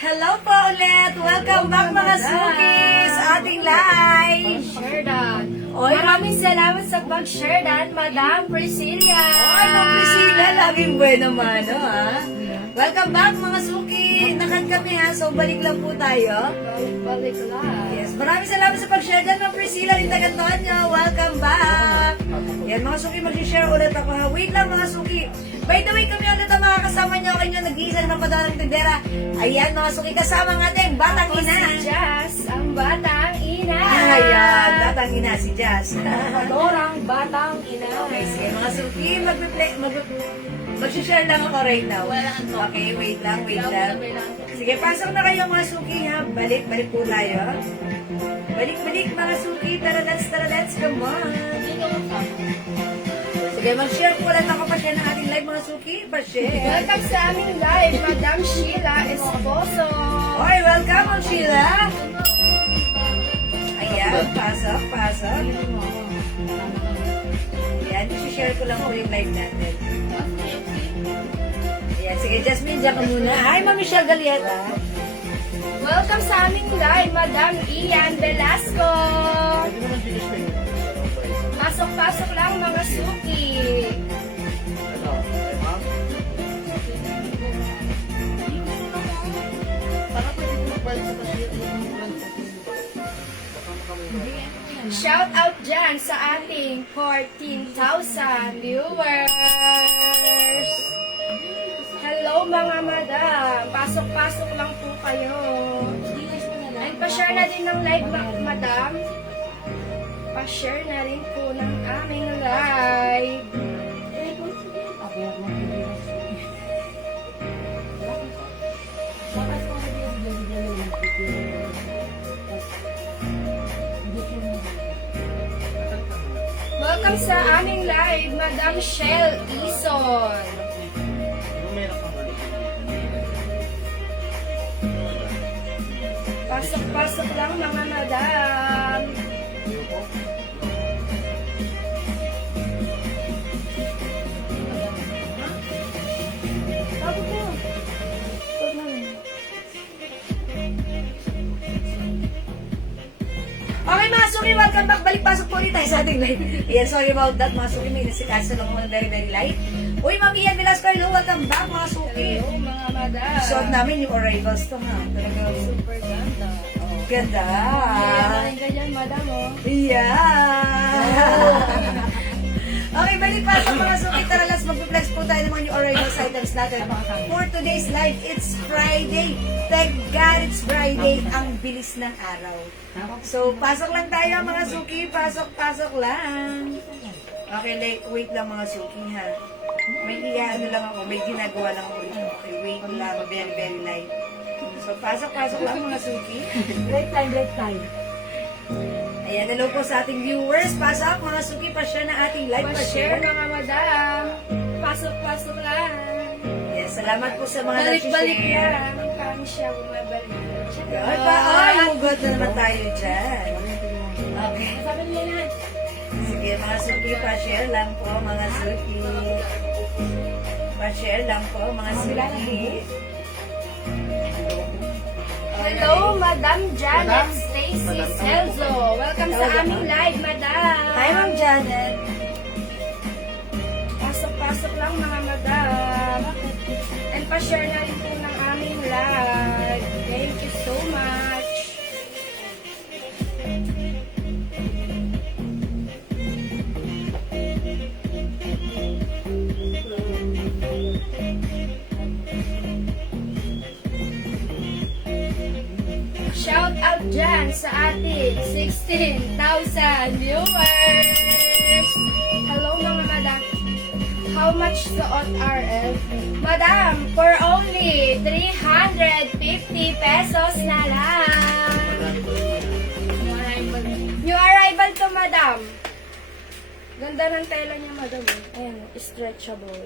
Hello po ulit! Welcome back mga Suki sa ating live! Share that. Oy, Maraming salamat sa pag-share that, Madam Priscilla. Oy, Ma'am Priscilla, laging bueno mano ha. Welcome back mga Suki! Nakan kami ha, so balik lang po tayo. Balik lang. Yes, maraming salamat sa pag-share dyan Ma'am Priscilla, Rita Antonio. Welcome back! Yan mga Suki, mag-share ulit ako ha. Wait lang mga Suki. By the way, kami ulit ang mga kasama nyo. Kayo nag-iisa na padarang tindera. Ayan mga Suki, kasama ng ating batang ina. Si Jazz, ang batang ina. Ayan, batang ina si Jazz. Adorang batang ina. Okay, sige mga Suki, mag-share lang ako right now. Okay, wait lang. Sige, pasok na kayo mga Suki ha. Balik po tayo. Balik mga Suki. Tara, let's, come on. Sige, mag-share po lang ako pa-share ng ating live mga Suki. Pa-share. Welcome sa aming live, Madam Sheila Esposo. Oy, welcome Ma'am Sheila. Ayan, pasok. Ayan, i-share ko lang po yung live natin. Ayan, sige, Jasmine, dyan ka muna. Hi, Ma'am Michelle Galieta. Welcome sa aming live, Madam Ian Velasco. Pasok lang mga Suki. Shout out dyan sa ating 14,000 viewers. Hello mga madam. Pasok lang po kayo. And pa-share na din ng live madam. Pa-share na rin po ng aming live. Welcome sa aming live, Madam Shell Ison. Pasok lang mga madam. Okay mga Suki, welcome back. Balik pasok po ulit tayo sa ating live. Ayan, sorry about that mga Suki. May nasikaso lang ako ng very light. Uy, Ma'am Ian Velasco, hello, welcome back mga Suki. Hello mga madam. Suot namin yung arrivals to ha. Talaga Super ganda. ganda. Yan, ganyan madam oh. Yeah. Okay, balik pasok mga Suki. Tara, let's mag-flex po tayo ng mga new arrivals items natin. For today's live, it's Friday. Thank God it's Friday. Ang bilis ng araw. So, pasok lang tayo mga Suki. Pasok lang. Okay, wait lang mga Suki ha. May lang ako. May ginagawa lang ako rito. Okay, wait lang. Very light. So, pasok lang mga Suki. Break time. Ayan, hello po sa ating viewers. Pasok mga Suki. Pa-share na ating live. Pa-share mga madam. Pasok lang. Yes, salamat po sa mga Balik-balik nag-share. yan. Kami siya bumabalik. Ay, mugod na naman tayo dyan. Okay. Sabi niya na. Sige, mga Suki, pa-share lang po, mga Suki. Pa-share lang po, mga Suki. Hello, Madam Janet Stacy Celso. Welcome sa aming live, Madam. Hi, Ma'am Janet. lang mga madam. And pa-share na rin po ng aming live. Thank you so much. Shout out dyan sa ating 16,000 viewers! Hello mga madam! How much suot RL? Madam, for only 350 pesos na lang! New arrival to madam! Ganda ng tela niya madam. Ayan, stretchable.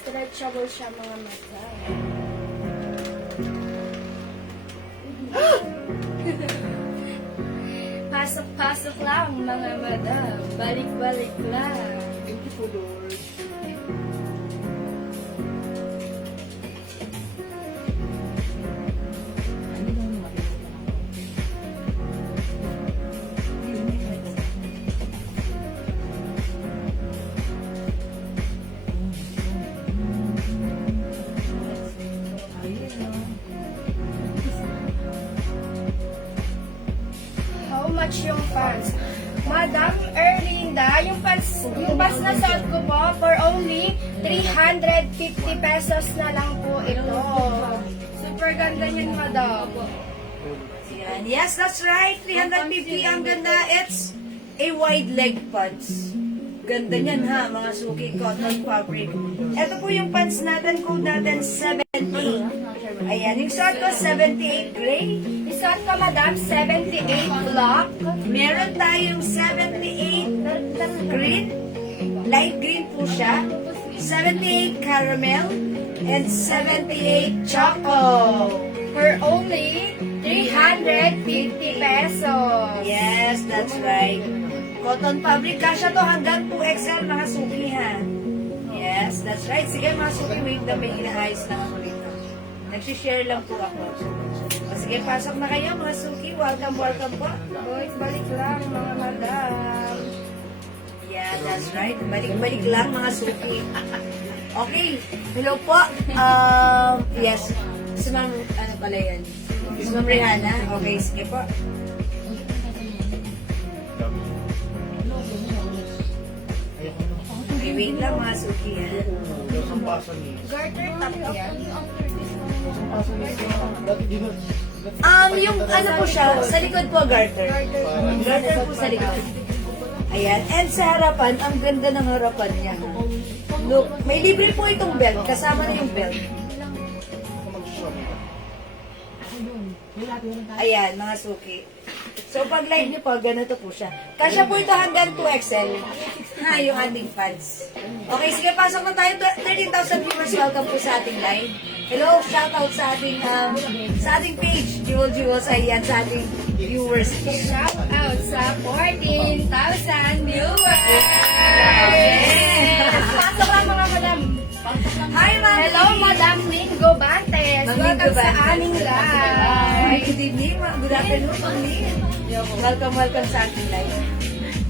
Stretchable siya mga madam. Pasok-pasok lang, mga madam. Balik-balik lang. Beautiful Lord. How much yung pants? Madam Erlinda, yung pants na suot ko po for only 350 pesos na lang po ito. Super ganda niyan, madam. Yan. Yes, that's right. 350 ang ganda. It's a wide leg pants. Ganda niyan ha, mga suki cotton fabric. Ito po yung pants natin, code natin 78. Ayan, yung suot ko 78 gray. Isuot ko, madam, 78 black. Meron tayong 78 green. Light green po siya. 78 caramel. And 78 choco. For only 350 pesos. Yes, that's right. Cotton fabric. Kasya to hanggang 2XL mga suki ha. Yes, that's right. Sige mga suki, wait na may inaayos lang ako rito. Nagsishare lang po ako. O sige, pasok na kayo mga suki. Welcome, welcome po. Boys, balik lang mga madam. Yeah, that's right. Balik-balik lang mga suki. Okay. Hello po. Yes. Si Ma'am, ano pala yan? Si Ma'am Rihanna. Okay, sige po. Okay, wait lang mga suki ha. Ang basa niya. Garter top yan. Yung ano po siya, sa likod po garter. Garter po sa likod. Ayan. And sa harapan, ang ganda ng harapan niya. Look, may libre po itong belt. Kasama na yung belt. Ayan, mga suki. So, pag live niyo po, ganito po siya. Kasya po ito hanggang 2XL. Ha, yung ating pads. Okay, sige, pasok na tayo. 13,000 viewers, welcome po sa ating live. Hello, shout out sa ating page, Jewel Jewels, ayan, sa ating viewers. Shout out sa 14,000 viewers! Yes! Pasok lang mga madam. Hi, Ma'am! Hello, Madam Mingo Bantes. Ma'am Welcome Mingo sa Bantes. aming live. Hi, good evening, ma'am. Good afternoon, Ma'am Lynn. Welcome, welcome sa ating live.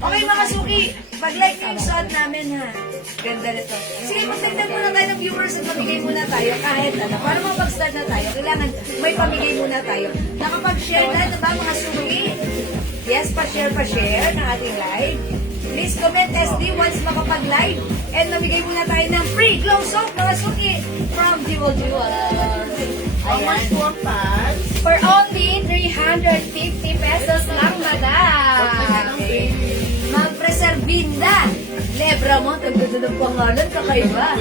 Okay, mga suki, pag-like niyo yung suot namin, ha? Ganda nito. Sige, magtagdag muna tayo ng viewers at pamigay muna tayo kahit ano. Para mapag-start na tayo, kailangan may pamigay muna tayo. Nakapag-share na, diba, mga suki? Yes, pa-share ng ating live. Please comment SD once makapag-live. And namigay muna tayo ng free glow soap, mga suki, from Jewel Jewels. Ayan. For only 350 pesos lang, madam. Okay. Ma'am Preservinda. Lebramonte. Ang ganda ng pangalan, kakaiba.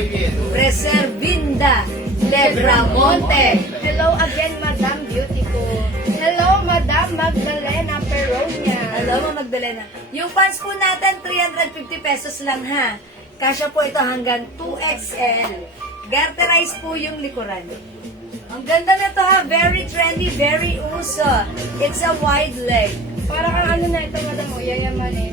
Preservinda. Lebramonte. Hello again, Madam Beautiful. Hello, Madam Magdalena Peronia. Hello, Ma'am Magdalena. Yung pants po natin, 350 pesos lang ha. Kasya po ito hanggang 2XL. Garterize po yung likuran. Ang ganda na to ha. Very trendy, very uso. It's a wide leg. Para kang ano na ito, madam mo, yayamanin.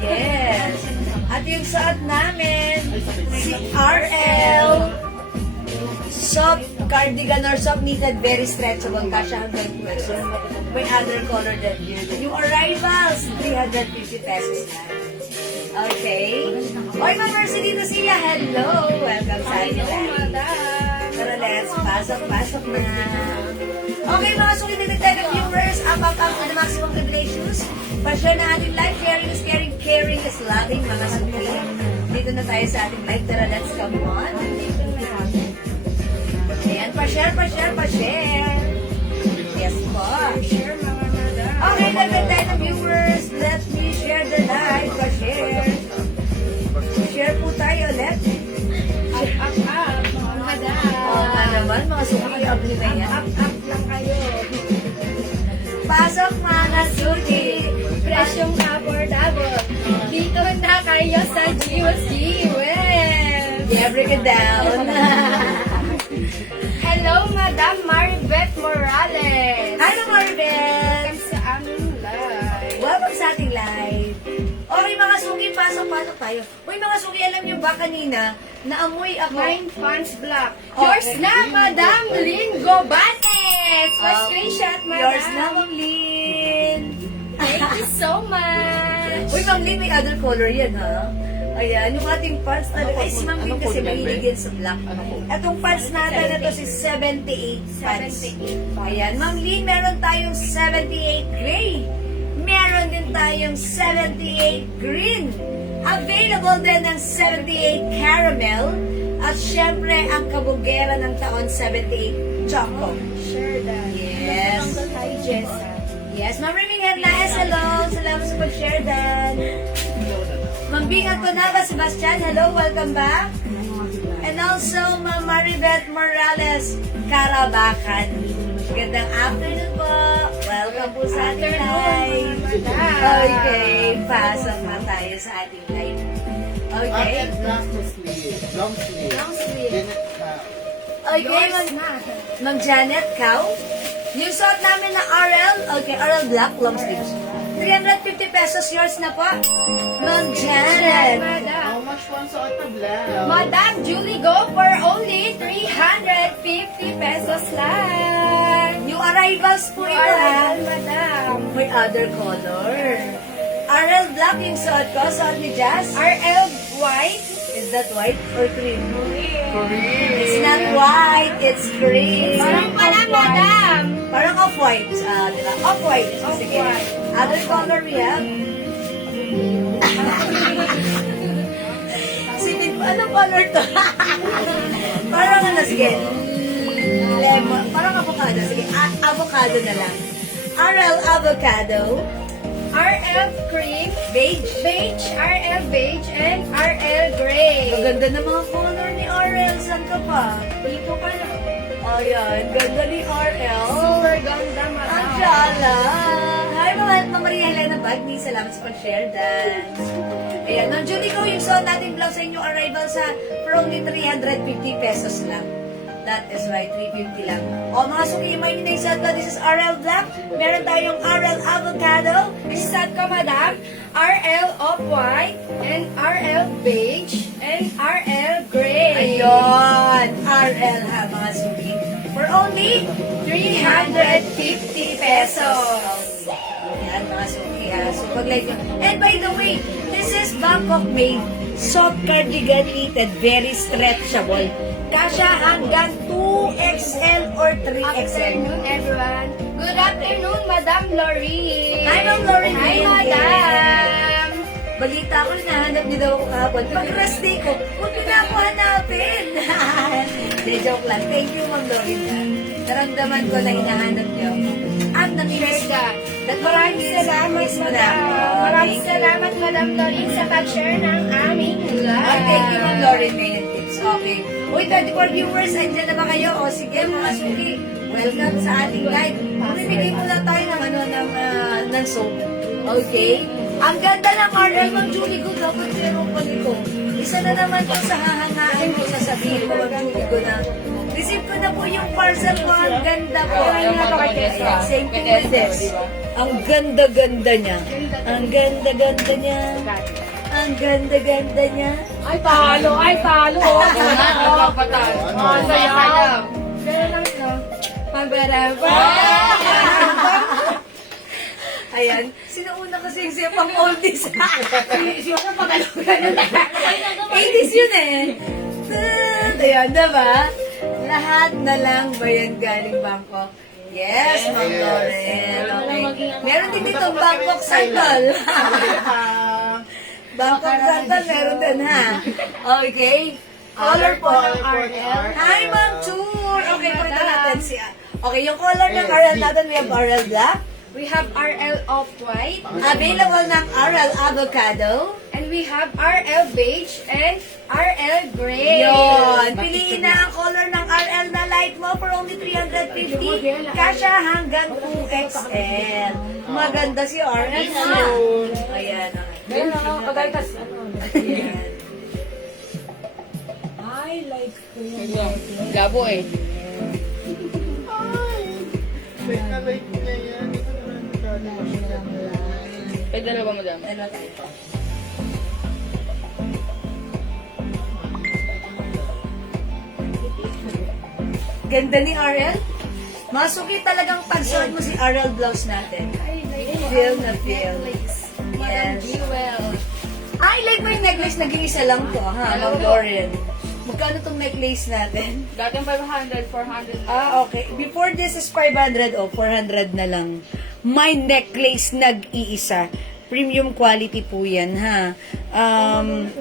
Okay? Yes. At yung suot namin, si RL. Soft cardigan or soft knitted, very stretchable. Kasya hanggang 2XL. May other color than you. Yung arrivals, 350 pesos na. Okay. Oy, Ma'am Mercy dito sila. Hello. Welcome sa ating Hello, live. madam. Tara, let's pasok na. Okay, mga sulit viewers, ang pang the maximum revelations. Pa-share na ating live. Sharing is caring, caring is loving, mga sulit. Dito na tayo sa ating live. Tara, let's come on. Ayan, pa-share. Yes po. Share, mga madam. Okay, the viewers, let me share the live. Pa-share. Share po tayo ulit. Up, mga madam. Oo nga naman, mga suki, upload na yan. Up lang kayo. Pasok mga suki. Presyong affordable. Dito na kayo sa Jiwas Jiwas. Yeah, break it down. Hello, Madam Maribeth Morales. Hello, Maribel. Welcome sa aming live. Welcome sa ating live. Okay, mga suki, pasok tayo. Uy, mga suki, alam niyo ba kanina, naamoy ako. Mine Fans Black. Okay. Yours na, Madam Lynn Gobates. Pa-screenshot, Madam. Yours na, Ma'am Lynn. Thank you so much. Uy, Ma'am Lynn, may other color yan, ha? Ayan, yung ating pants talaga. Ay, si Ma'am Lynn kasi mahilig yan sa black. Itong pants natin na to si 78 pants. 78. Ayan, Ma'am Lynn, meron tayong 78 gray. Meron din tayong 78 green. Available din ng 78 caramel. At syempre, ang kabugera ng taon, 78 choco. Sure that. Yes. Hi, Jessa. Yes, Ma'am Reming Hernandez, hello. Salamat sa pag-share dan. Ma'am Bing Antonava Sebastian, hello. Welcome back. And also, Ma'am Maribeth Morales Carabacan. Gandang afternoon po. Welcome po sa ating live. Okay, pasok na tayo sa ating live. Okay. Long sleeve. Long sleeve. Okay, Yours Ma'am na. Ma'am Janet Cow. Yung suot namin na RL, okay, RL Black, long sleeves. 350 pesos, yours na po. Ma'am Janet. Madam. How much one sa ata black? Madam Julie go for only 350 pesos lang. New arrivals po ito, ha? Madam. May other color. RL Black yung suot ko, suot ni Jazz. RL white. Is that white or cream? Korean. It's not white, it's cream. Parang pala, madam. Parang off-white. Diba? Off-white. Sige. Off-white. Other color we have. Sige, anong color to? Parang ano, sige. Lemon. Parang avocado. Sige, avocado na lang. RL Avocado. RL cream. Beige. Beige. RL beige. And RL gray. Ang ganda ng mga color ni RL. Saan ka pa? Dito ka na. Ayan, ganda ni RL. Super ganda, Ang madam. jala. Hi, Mama Maria Helena Bagni. Salamat sa pag-share, dance. Ayan, Ma'am Judy ko, yung suot natin blouse sa inyong arrival sa for only 350 pesos lang. That is right, 350 lang. O, mga suki, may hindi suot na, this is RL Black. Meron tayong RL Avocado. Isat ko, madam. RL off-white. And RL beige. And RL gray. Ayun, RL ha, mga suki. For only 350 pesos. Ayan, mga suki ha. So, pag-like nyo. And by the way, this is Bangkok made. Soft cardigan knitted, very stretchable. Kasya hanggang 2XL or 3XL. Afternoon, everyone. Good afternoon, Madam Lori. Hi, Ma'am Lori. Hi, Madam. Balita ko, hinahanap niyo daw ako kahapon. Pag-rest day ko, huwag niyo na ako hanapin. Hindi, joke lang. Thank you, Ma'am Lori. Naramdaman ko na hinahanap niyo ako. At namimiss ka. Maraming salamat, Madam. Maraming salamat, Madam Lori, sa pag-share ng aming live. Oh, thank you, Ma'am Lauren. May tips. Okay. Uy, 34 viewers, andyan na ba kayo? O sige, mga suki. Welcome sa ating live. Mamimigay muna tayo ng, ng soap. Okay? Ang ganda ng RL, Ma'am Julie ko. Dapat meron pa nito. Isa na naman po sa hahangaan ko. Sasabihin ko, Ma'am Julie ko na. Receive ko na po yung parcel ko. Ang ganda po. Ayan, same thing with this. Ang ganda-ganda niya. Ang ganda-ganda niya. Ang ganda-ganda niya. Ay, talo! Ay, talo! Ako na, napapatalo. Ang saya. Pero lang ito. Pagbaraba. Ayan. Sinauna kasi yung siya pang oldies. Si Wala pagalugan. 80s yun eh. Ayan, diba? Lahat na lang ba yan galing Bangkok? Yes, Ma'am Lauren. Okay. Meron din dito Bangkok Cycle. Bangkok Cycle, meron din ha. Okay. Color po ng RL. Hi, Ma'am Tour. Okay, pakita natin si... Okay, yung color ng RL natin, we have RL Black. We have RL Off-White. Available ng RL Avocado. And we have RL Beige and RL Gray. Yun. Piliin na ang color ng RL na light mo for only 350. Kasha hanggang 2XL. Maganda si RL ha. Ayan. Ayan. Gabo eh. Like na like niya yan. Ito naman Pwede na ba, madam? Ano tayo? Ganda ni RL. Masuki talagang pagsuot mo si RL blouse natin. Feel na feel. Madam Yes. Jewel. I like my necklace. Nag-iisa lang to, ha? Ma'am Lauren. Magkano tong necklace natin? Dating 500, 400. Ah, okay. Before this is 500 o 400 na lang. My necklace nag-iisa. Premium quality po yan, ha?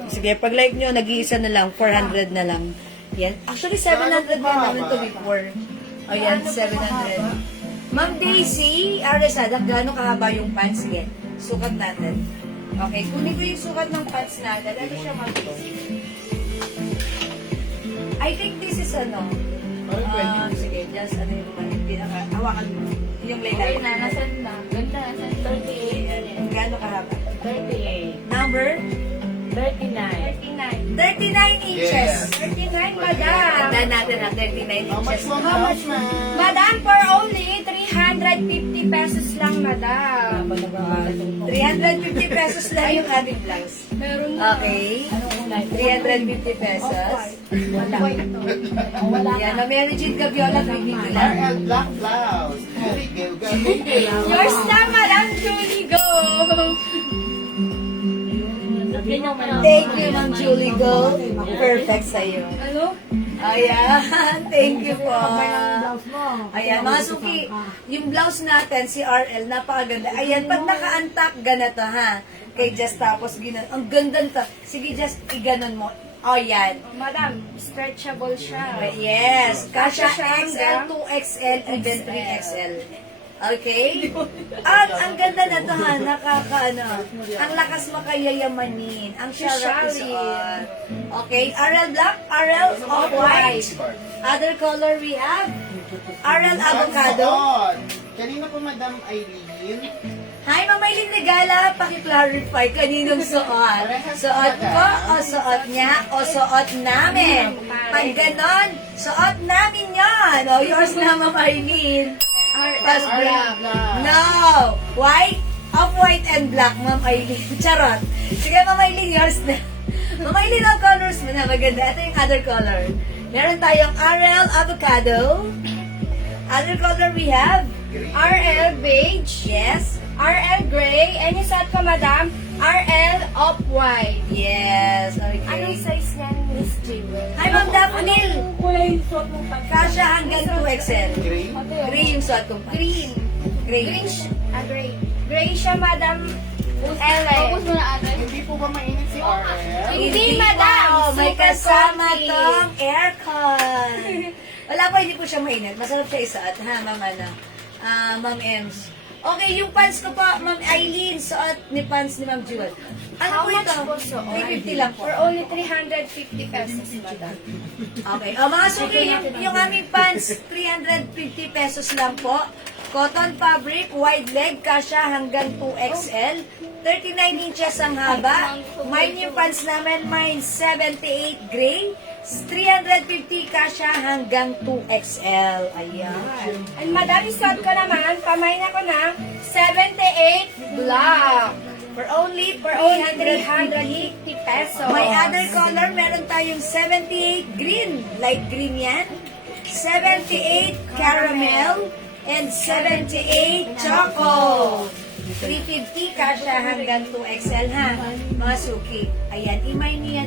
Sige, pag like nyo, nag-iisa na lang. 400 na lang. Yan. Actually, 700 na naman to before. Ayan, 700. Ma'am Daisy, Aresada, gaano kahaba yung pants? Sige, sukat natin. Okay, kunin ko yung sukat ng pants natin. Ano siya, Ma'am Daisy? I think this is ano. Sige, just ano yung pinaka, hawakan mo. Yung laylay. Okay na, nasan na? Ganda, nasan? 38. Gaano kahaba? 38. Number? 39. 39. 39 inches. 39, madam. Tanda natin na 39 How much inches. mo? How much mo? Madam, for only 350 pesos lang, madam. 350 pesos lang yung ating blouse. Meron Okay. 350 pesos. Yan, na Mary Jean Gaviola, bibigyan lang. RL Black Blouse. Gil. Yours na, madam Julie, go! Thank you, Ma'am Julie Go. Perfect sa'yo. Ano? Ayan, thank you po. Ayan, mga suki, yung blouse natin, si RL, napakaganda. Ayan, pag naka-antak, ganito ha. Kay Just tapos ginan. Ang ganda nito. Sige, Just, iganon mo. O, yan. Madam, stretchable siya. Yes, kasha Kasha siya XL, hanggang 2XL, even 3XL. Okay? Ang ganda na to ha, nakakaano. Ang lakas makayayamanin. Ang sarap Socially. isuot. Okay, RL Black, RL Off-White. Other color we have, RL Avocado. Kanina po, Madam Irene. Hi, Ma'am Aileen Negala, paki-clarify kaninong suot. Suot ko o suot niya o suot namin? Pag ganon, suot namin yan. O, yours na, Ma'am Aileen. First RL Black. No! White, off-white and black, Ma'am Aileen. Charot. Sige, Ma'am Aileen, yours na. Ma'am Aileen, ang colors mo na maganda. Ito yung other color. Meron tayong RL Avocado. Other color we have, RL Beige, yes. RL Gray, and yung suot ko, madam, RL Off-White. Yes, okay. Anong size niyan, Miss Jewel? Hi, Ma'am Daphne. Kulay yung suot mong pag... Kasha hanggang 2XL. Gray. Gray yung suot kong pants. Green. Gray. Gray. Gray siya, madam. Ellen. Focus mo na ate. Hindi po ba mainit si RL? Hindi, madam. po. May Super kasama comfy. tong aircon. Wala po, hindi po siya mainit. Masarap siya isuot, ha, Ma'am Ma'am Ems. Okay, yung pants ko po, Ma'am Eileen, suot ni pants ni Ma'am Jewel. Ano How po much ito? po suot? 350 lang po. For only 350 pesos, madam. Okay. O mga suki, yung aming pants, 350 pesos lang po. Cotton fabric, wide leg, kasha hanggang 2XL. 39 inches ang haba. Mine yung pants namin, mine 78 gray. 350 kasha hanggang 2XL. Ayan. And madam, isuot ko naman, pamain ako ng 78 black. For only For only 350 350 pesos. May other color, meron tayong 78 green. Light green yan. 78 caramel. And 78 choco. 350 kasha hanggang 2XL ha. Mga suki. Ayan, imay niya.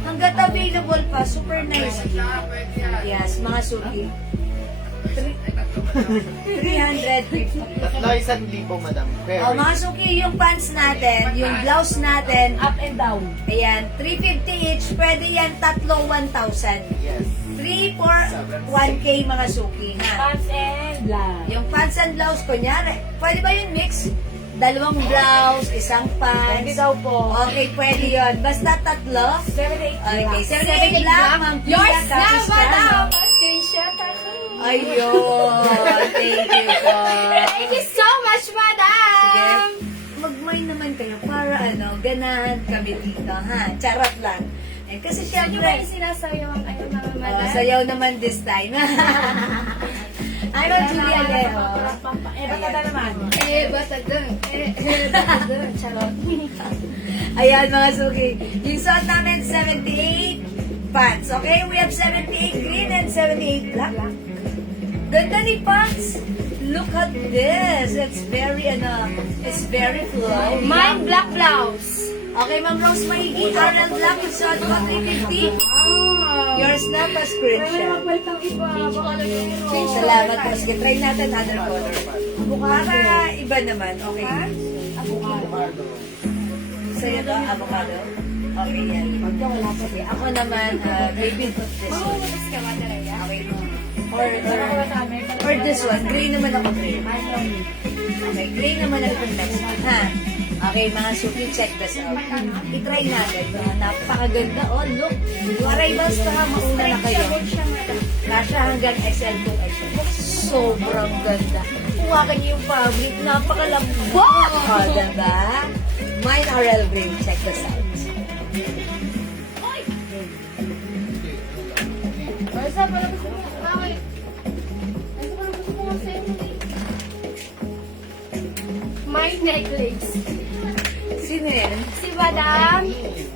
Hanggat available pa. Super nice. Yes, mga suki. 350. Tatlo 1,000, madam. Very. Oh, mga suki, yung pants natin, yung blouse natin, Up and down. ayan, 350 each. Pwede yan, tatlo 1,000. Yes. 3 for 1K mga suki ha. Pants and blouse. Yung pants and blouse, kunyari, pwede ba yun mix? Dalawang blouse, isang Pwede pants. daw po. Okay, pwede yun. Basta tatlo. 78 Okay, 78 78 lang. Ma'am Pia, Yours na, tapos madam! yan. Pa-screenshot ako. Ayun. Thank you po. Thank you so much, madam! Sige. Mag-mine naman kayo para ganahan kami dito, ha? Charot lang. Eh, kasi Saan nyo ba syempre, yung sinasayawan kayo, mga madam? sayaw naman this time. Ano, Julia Leho? Eh, baka na naman. Batagang. Batagang. Charot. Ayan, mga suki. Yung suot namin, 78 pants. Okay? We have 78 green and 78 black. Ganda ni pants. Look at this. It's very flowy. Mine, black blouse. Okay, Ma'am Rose, may RL black. Yung suot ko, 350. Yours na, pa-screenshot. Magpalitang iba. Baka naging Salamat po. Sige, try natin other color. Para iba naman. Okay. Avocado. Sa'yo to, avocado. Okay, yan. Sige, ako naman, maybe put this one. Mahuhugas ka ba talaga? Okay. Or this one. Gray naman ako, gray. Okay, gray naman ako itong next one, ha? Okay, mga suki, check this out. I-try natin. Napakaganda. Oh, look. Yung arrivals pa, mauna na kayo. Kasha hanggang XL to XL. Sobrang ganda. Huwakan niyo yung fabric. Napakalambot. Oh, diba? Mine RL Green. Check this out. Basta, pala gusto mo. Ay. Basta, pala gusto mo kasi. My necklace. Sino yan? Si Madam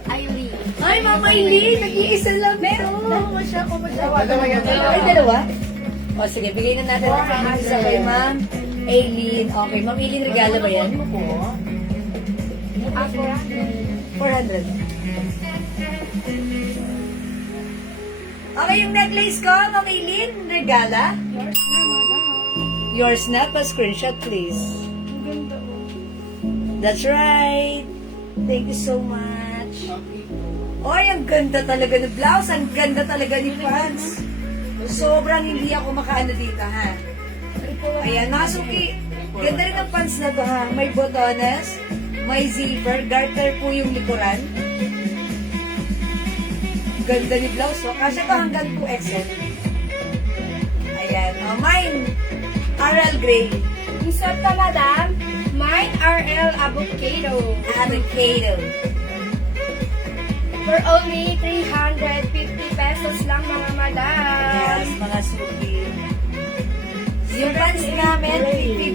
Eileen. Ay, Mama Eileen! Nag-iisa lang. Meron. Ay, dalawa? O, sige, bigay na natin ang isa kay Ma'am Eileen. Okay, Ma'am Eileen, regalo ba yan? Ako. 400. Okay, yung necklace ko, Ma'am Eileen, regala. Yours na, Madam. Yours na, pa-screenshot, please. Ang ganda mo. That's right. Thank you so much. Oy, ang ganda talaga ng blouse. Ang ganda talaga ni pants. Sobrang hindi ako makaano dito, ha? Ayan, mga suki. Ganda rin ang pants na to, ha? May botones, may zipper, garter po yung likuran. Ganda ni blouse, oh. Kasi to hanggang 2XL. Ayan. Oh, mine, RL Gray. Yung suot ka, Madam. Mine RL Avocado. Avocado. For only 350 pesos lang, mga Madam. Yes, mga suki. Yung pants namin,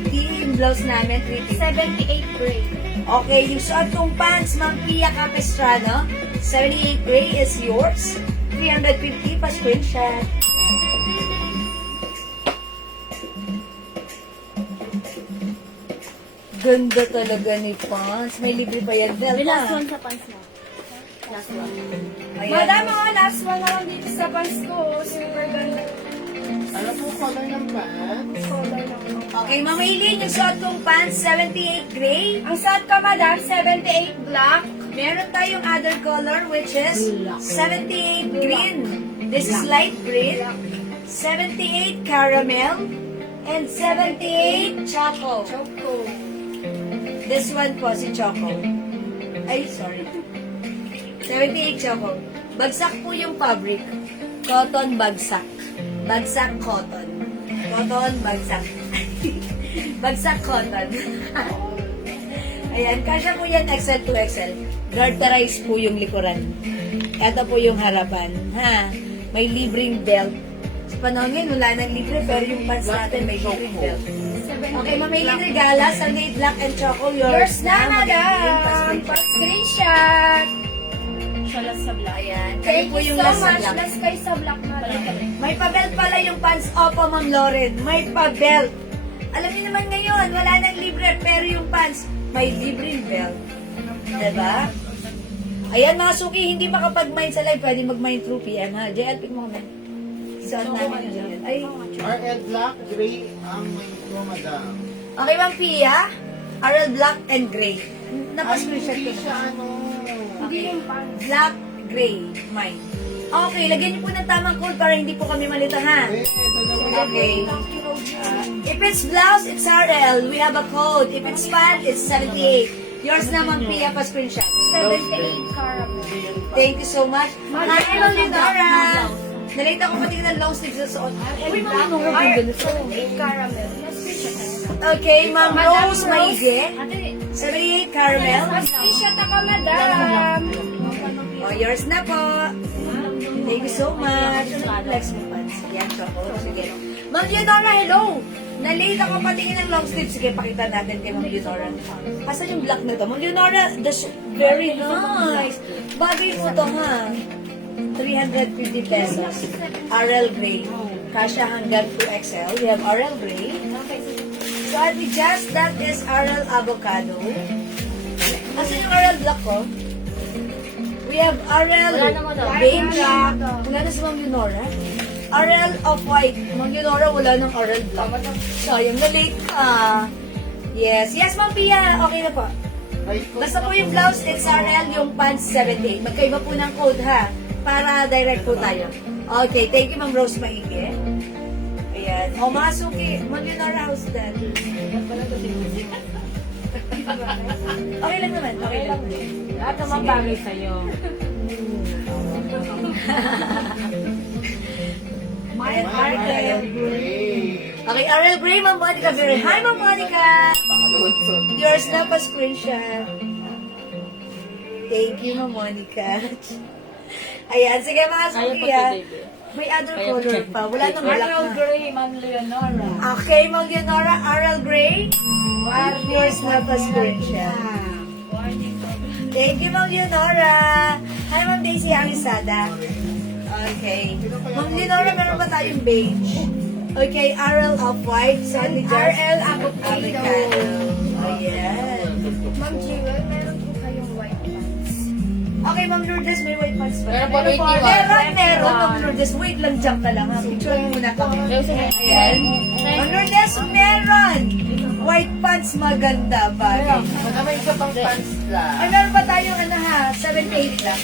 350. Yung blouse namin, 350. 78 gray. Okay, yung suot kong pants, Ma'am Pia Capistrano, 78 gray is yours. 350 pa screenshot. Ganda talaga ni pants. May libre pa yan. Velma. sa pants mo. Last one. Ayan. Madam, mga last one na lang dito sa pants ko. Super ganda. Ano po color ng pants? Color lang. Okay, Ma'am Eileen, yung suot kong pants, 78 gray. Ang suot ka, Madam, 78 black. Meron tayong other color which is 78 green. This is light green. 78 caramel. And 78 choco. Choco. This one po, si Choco. Ay, sorry. 78 Choco. Bagsak po yung fabric. Cotton bagsak. Bagsak cotton. Cotton bagsak. Bagsak cotton. Ayan, kasya po yan XL to XL. Garterize po yung likuran. Ito po yung harapan. Ha? May libreng belt. Sa panahon ngayon, wala nang libre, pero yung pants natin may libreng belt. Okay, mamailing regala sa Late Black and Choco. Yours na, Mamailing, Madam. pa-screenshot. Pa-screenshot. Salas sa black. Ayan. Kayo Thank po you yung so last much. black. Last kayo sa black, Madam. May pa-belt pala yung pants. Opo, Ma'am Lauren. May pa-belt. Alam niyo naman ngayon, wala nang libre, pero yung pants, may libreng belt. Diba? Ayan mga suki, hindi makapag-mine sa live, pwede mag-mine through PM ha. JL, pick mo kami. Saan namin yun? Ay, RL Black, Gray, ang may ko, madam. okay bang Pia? RL Black and Gray. Ay, Napa-screenshot ko hindi siya, na. ano. Hindi yung pants. Black, Gray, mine. Okay, lagyan niyo po ng tamang code para hindi po kami malito ha. Ito naman. Okay. If it's blouse, it's RL. We have a code. If it's pant, it's 78. Yours naman, Pia, pa-screenshot. 78 caramel. Thank you so much. Ma'am, Hi, hello, Leonora. Nalate ako pati ng long sleeves sa suot. Uy, mga nung 78 caramel. Okay, Ma'am Madam Rose Maige. Ate, 78 caramel. t-shirt ako, madam. Oh, yours na po. Thank you so much. Flex mo pa. Yan, choco. Sige. Ma'am Leonora, hello. Nalate ako patingin ng long sleeve. Sige, pakita natin kay Ma'am Leonora. Asan yung black na to? Ma'am Leonora, that's very nice. Bagay mo to, ha? 350 pesos. RL Gray. Kasha hanggang 2XL. We have RL Gray. So, I'll be just, that is RL Avocado. Asan yung RL Black ko? We have RL Beige. Wala na si Ma'am Leonora. RL Off-White. Ma'am Leonora, wala nang RL Black. Sayang, na-late ka. Yes. Yes, Ma'am Pia. Okay na po. Basta po yung blouse, it's RL, yung pants 78. Magkaiba po ng code, ha? Para direct po tayo. Okay, thank you, Ma'am Rose Maige. Ayan. O, mga suki. Ma'am Leonora, how's that? Okay lang naman. Okay lang. Lahat naman bagay sa'yo. Ayan, RL RL. Gray. Okay, RL Gray, Ma'am Monica Very. Hi, Ma'am Monica! Pangalawang suot. Yours na pa screenshot. Thank you, Ma'am Monica. Ayan, sige mga Kaya suki, pa ha. si Baby. May other color pa. Wala nang black Ariel na. Gray, Ma'am Leonora. Okay, Ma'am Leonora, RL Gray. Yours na pa screenshot. Thank you, Ma'am Leonora. Hi, Ma'am Daisy Alisada. Okay. Ma'am Leonora, meron ba tayong beige? Okay, RL Off-White. Sandwiches. RL Avocado. Ayan. Ma'am Jewel, meron po kayong white pants. Okay, Ma'am Lourdes, may white pants ba? Meron pa rin iwan. Meron, Ma'am Lourdes. Wait lang, jump ka lang. Ha? Picture muna kami. Ayan. Ma'am Lourdes, meron. White pants, maganda ba? Madam, may isa pang pants lang. Ay, meron pa tayong ano ha? 78 lang.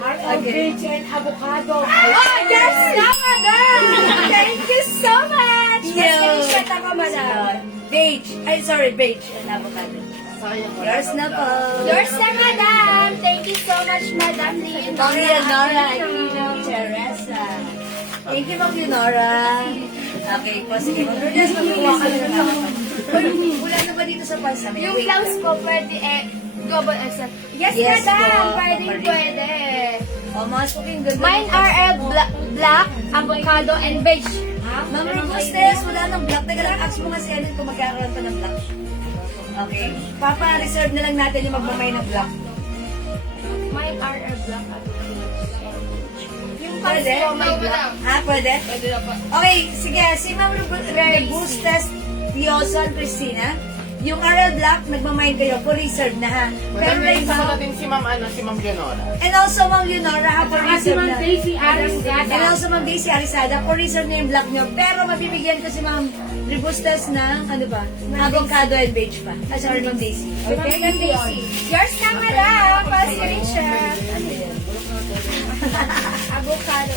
Okay. Beige and avocado. Oh, yes! madam! Thank you so much! Yo. Screenshot ako, madam. Beige. Ay, sorry, beige and avocado. Sayang. wala Yours pang na black. po. Yours na, madam! Thank you so much, madam Leonora. Ma'am Leonora, Aquino, Teresa. Thank you, Ma'am Leonora. Okay po, sige. Ma'am Lourdes, magkuha ka na naman. Wala na ba dito sa pants namin? Yung Wait blouse lang. ko, pwede double XL. Yes, Yes madam! po. Pwede. O, mga suking ganda. Mine RL black, avocado, and beige. Ma'am Robustes, wala nang black. Teka lang, ask mo nga si Ellen kung magkakaroon pa ng black. Okay. Papa-reserve na lang natin yung magmamay ng black. Mine RL black, avocado. Yung pants Pwede? ko, may black. Ha, pwede? Okay, sige. Si Ma'am Robustes, Dioson, Christina, yung RL Black, nagmamay kayo, for reserve na ha. Pero Madam, may may isa iba. natin si Ma'am, si Ma'am Leonora. And also, Ma'am Leonora, ha, for At si reserve Ma'am na. Daisy Arisgada. And also, Ma'am Daisy Arisada, for reserve na yung black nyo. Pero mabibigyan ko si Ma'am Robustes ng, ano ba, avocado and beige pa. Ah, sorry, Ma'am Daisy. Okay? Ma'am Daisy. Yours na, madam! Pa-screenshot. Avocado.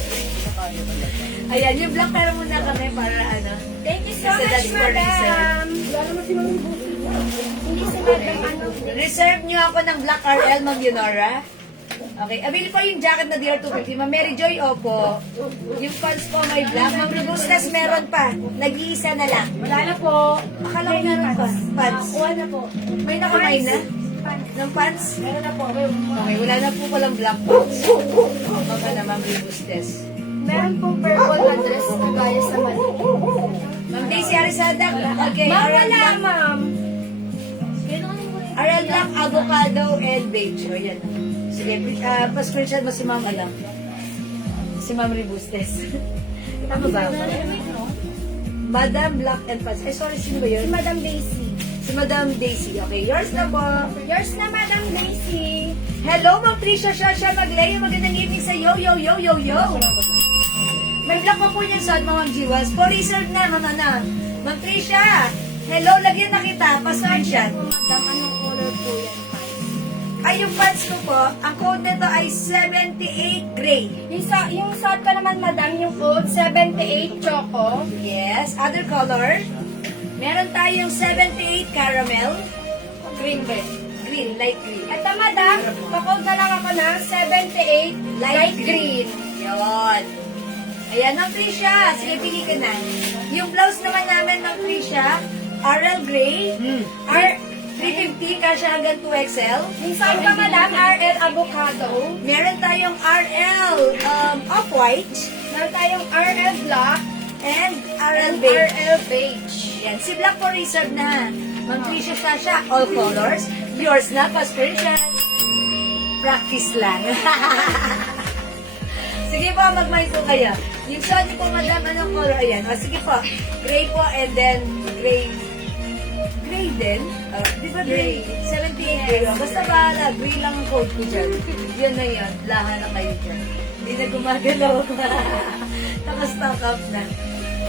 Ayan, yung black pero muna kami para ano. Thank you so Kasi much, that's for madam. Hindi si madam ano. Reserve nyo ako ng black RL, Ma'am Leonora. Okay, abili po yung jacket na DR250. Ma'am Mary Joy, opo. Yung pants po may black. Ma'am Robustes, meron pa. Nag-iisa na lang. Wala na po. Akala ko meron pa. Pants. Wala po. May nakamay na? Pants. Ng pants? Meron na po. Okay, wala na po palang black pants. Baka na, Ma'am Robustes. Meron pong purple na dress na gaya sa mali. Ma'am Daisy Arisada. Okay, Ma'am, RL wala, Black. ma'am. RL Black, avocado, and beige. O, yan. Sige, pa-screenshot mo si Ma'am Alam. Si Ma'am Robustes. Tama ba? Madam Black and Pants. Ay, sorry, sino ba Si yun? Madam Daisy. Si Madam Daisy. Okay, yours na po. Yours na, Madam Daisy. Hello, Ma'am Tricia Shasha Maglaya. Magandang evening sa yo. May block pa po niyan sa mga jiwas. For reserve na, mama na. Ma'am Tricia, hello, lagyan na kita. Pa-screenshot. Madam, anong color po yan? Ay, yung pants ko po, ang code nito ay 78 gray. Yung suot ko naman, Madam, yung code 78 Choco. Yes, other color. Meron tayong 78 caramel. Green ba? Green, light green. Ito, Madam, pakod na lang ako ng 78 light green. Yun. Ayan, Ma'am Tricia. Sige, pili ka na. Yung blouse naman namin, Ma'am Tricia, RL Gray, R350, kasya hanggang 2XL. Yung suot ko, Madam, RL Avocado. Meron tayong RL Off-White Meron tayong RL Black and RL and Beige. RL Beige. Yan, si Black for reserve na. Ma'am Tricia Sasha, all colors. Yours na, pa-screenshot. Practice lang. Sige po, mag-mind po kayo. Yung suot niyo po, madam, anong color? Ayan. O, sige po. Gray po, and then gray. Gray din? Di ba gray? 78 gray. Basta bahala, gray lang ang code ko dyan. Yun na yun. Lahan na kayo dyan. Hindi na gumagalaw. Naka-stock up na.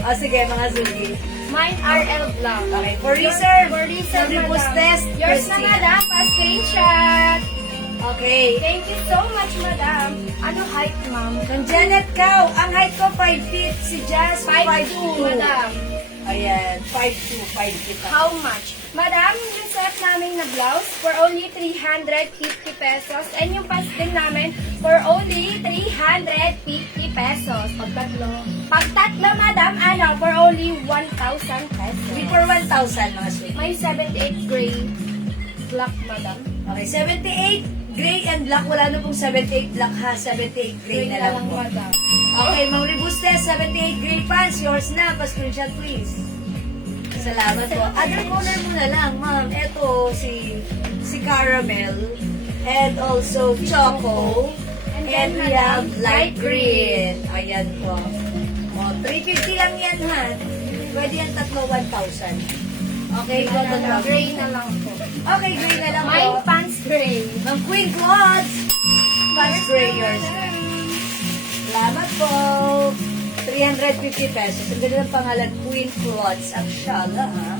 O, sige, mga sugi. Mine RL Black. Okay, for reserve. For reserve, For Madam. test. Yours na, Madam, pa-screenshot. Okay. Thank you so much, Madam. Ano height, ma'am? Kang Janet Cow, ang height ko 5 feet. Si Jazz, 5'2", 5'2". Madam. Ayan, 5'2", 5 feet. How much? Madam, yung set namin na blouse for only 350 pesos. And yung pants din namin for only 350 pesos. Pag tatlo, Madam, for only 1,000 pesos. Before 1,000, mga sweet. May 78 gray black, Madam. Okay, 78 gray and black. Wala na pong 78 black ha. 78 gray na lang po. Madam. Okay, Mang Rebustes, 78 gray pants. Yours na. Pa-screenshot, please. Salamat po. Other color mo na lang, ma'am. Ito, si caramel. And also, choco. And And then, we have Madam, light light green. Ayan po. O, 350 lang yan, ha. Pwede yan tatlo, 1,000. Okay, go to the Gray na lang po. Okay, gray na lang Mine po. pants gray. Ng Queen Cloths. Pants gray yours na. Salamat po. 350 pesos. Ang ganda ng pangalan, Queen Cloths. Ang shala, ha?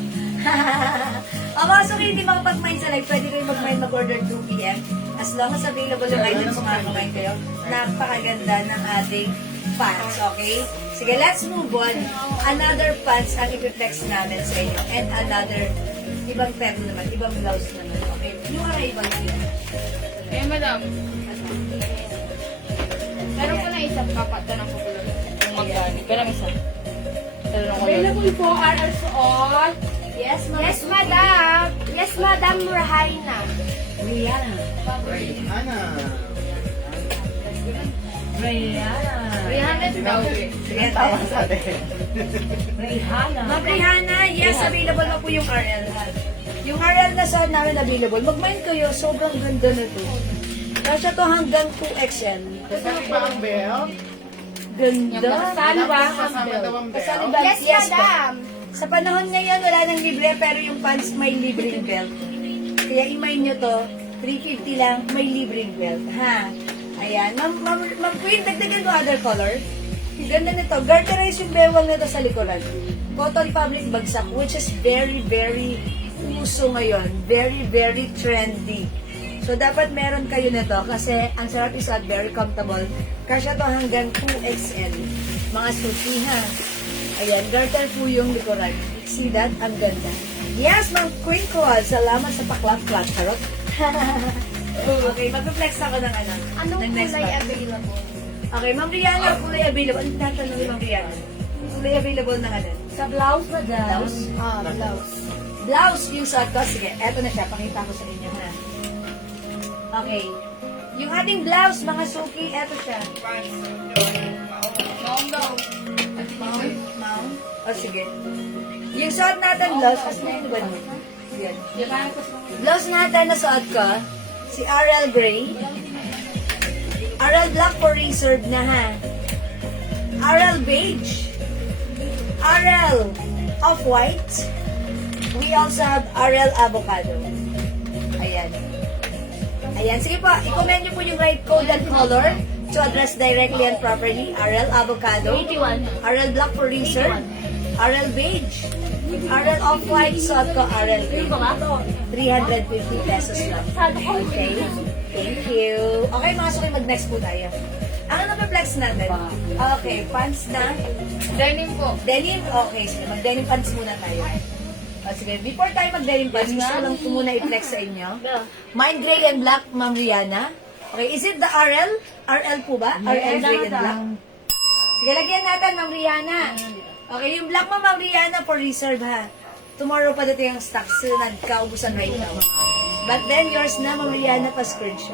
O, mga suki, hindi makapag-mind sa live. Pwede kayo mag-mind mag-order 2 p.m. As long as available yung items, makakamind kayo. Napakaganda ng ating pants, okay? Sige, let's move on. Another pants ang ipiflex namin sa inyo. And another, ibang term naman, ibang blouse naman. Okay? Yung mga ibang yun. Eh, madam. Meron ko na isa papatanong ko pala. Kung magkano. Pero isa. Tanong ko lang. Available po, RR Suot. Yes, ma'am. Yes, Madam. Yes, Madam Rahaina. Rihanna. Ana. Rihanna. 300 daw eh. Sige, tawa sa atin. Rihanna. Ma'am Rihanna, yes, available na po yung RL. Yung RL na saan namin available. Mag-mind kayo, sobrang ganda na to. Kasya to hanggang 2XL. Kasama ba ang belt? Ganda. Kasali ba ang Kasama daw ang Kasali belt? ba? Yes, Yes, po. Madam. Sa panahon ngayon, wala nang libre, pero yung pants may libreng belt. Kaya i-mind nyo to, 350 lang, may libreng belt. Ha? Ayan. Ma'am Queen, dagdagan mo other color. Ang ganda nito. Garterize yung bewang nito sa likuran. Cotton fabric bagsak, which is very, very uso ngayon. Very, very trendy. So, dapat meron kayo nito kasi ang sarap isuot, very comfortable. Kasya to hanggang 2XL. Mga suki, ha? Ayan, garter po yung likuran. See that? Ang ganda. Yes, Ma'am Queen Call. Salamat sa paklap-klap. Charot. Okay, mag-flex ako ng ano. Anong ng next kulay batch. available? Okay, Ma'am Rihanna, kulay available. Ano tatanong ni Ma'am Rihanna? Kulay available ng ano? Sa blouse, madam. Blouse? Blouse. Blouse yung suot ko. Sige, eto na siya. Pakita ko sa inyo, ha? Okay. Yung ating blouse, mga suki, eto siya. Maong daw. Mount? O, sige. Yung suot natin, blouse, as na yung ganun. Yan. Di ba? Blouse natin na suot ko, si RL Gray. RL Black for reserve na, ha? RL Beige. RL Off-White. We also have RL Avocado. Ayan. Ayan. Sige po, i-comment nyo po yung right code and color to address directly and properly. RL Avocado. 81. RL Black for Reserve. RL Beige. RL Off-White. Suot ko RL Green. 350 pesos lang. Okay. Thank you. Okay, mga suki, mag-next po tayo. Ang ano pa flex natin? Okay, pants na. Denim po. Denim? Okay, sige. Mag-denim pants muna tayo. O, sige, before tayo mag-denim pants, gusto ko lang po muna i-flex sa inyo. Mine gray and black, Ma'am Rihanna. Okay, is it the RL? RL po ba? RL gray and black? Sige, lagyan natin, Ma'am Rihanna. Okay, yung black mo, Ma'am Rihanna, for reserve ha. Tomorrow pa dito yung stocks na nagkaubusan right now. But then, yours na, Ma'am Rihanna, pa-screenshot.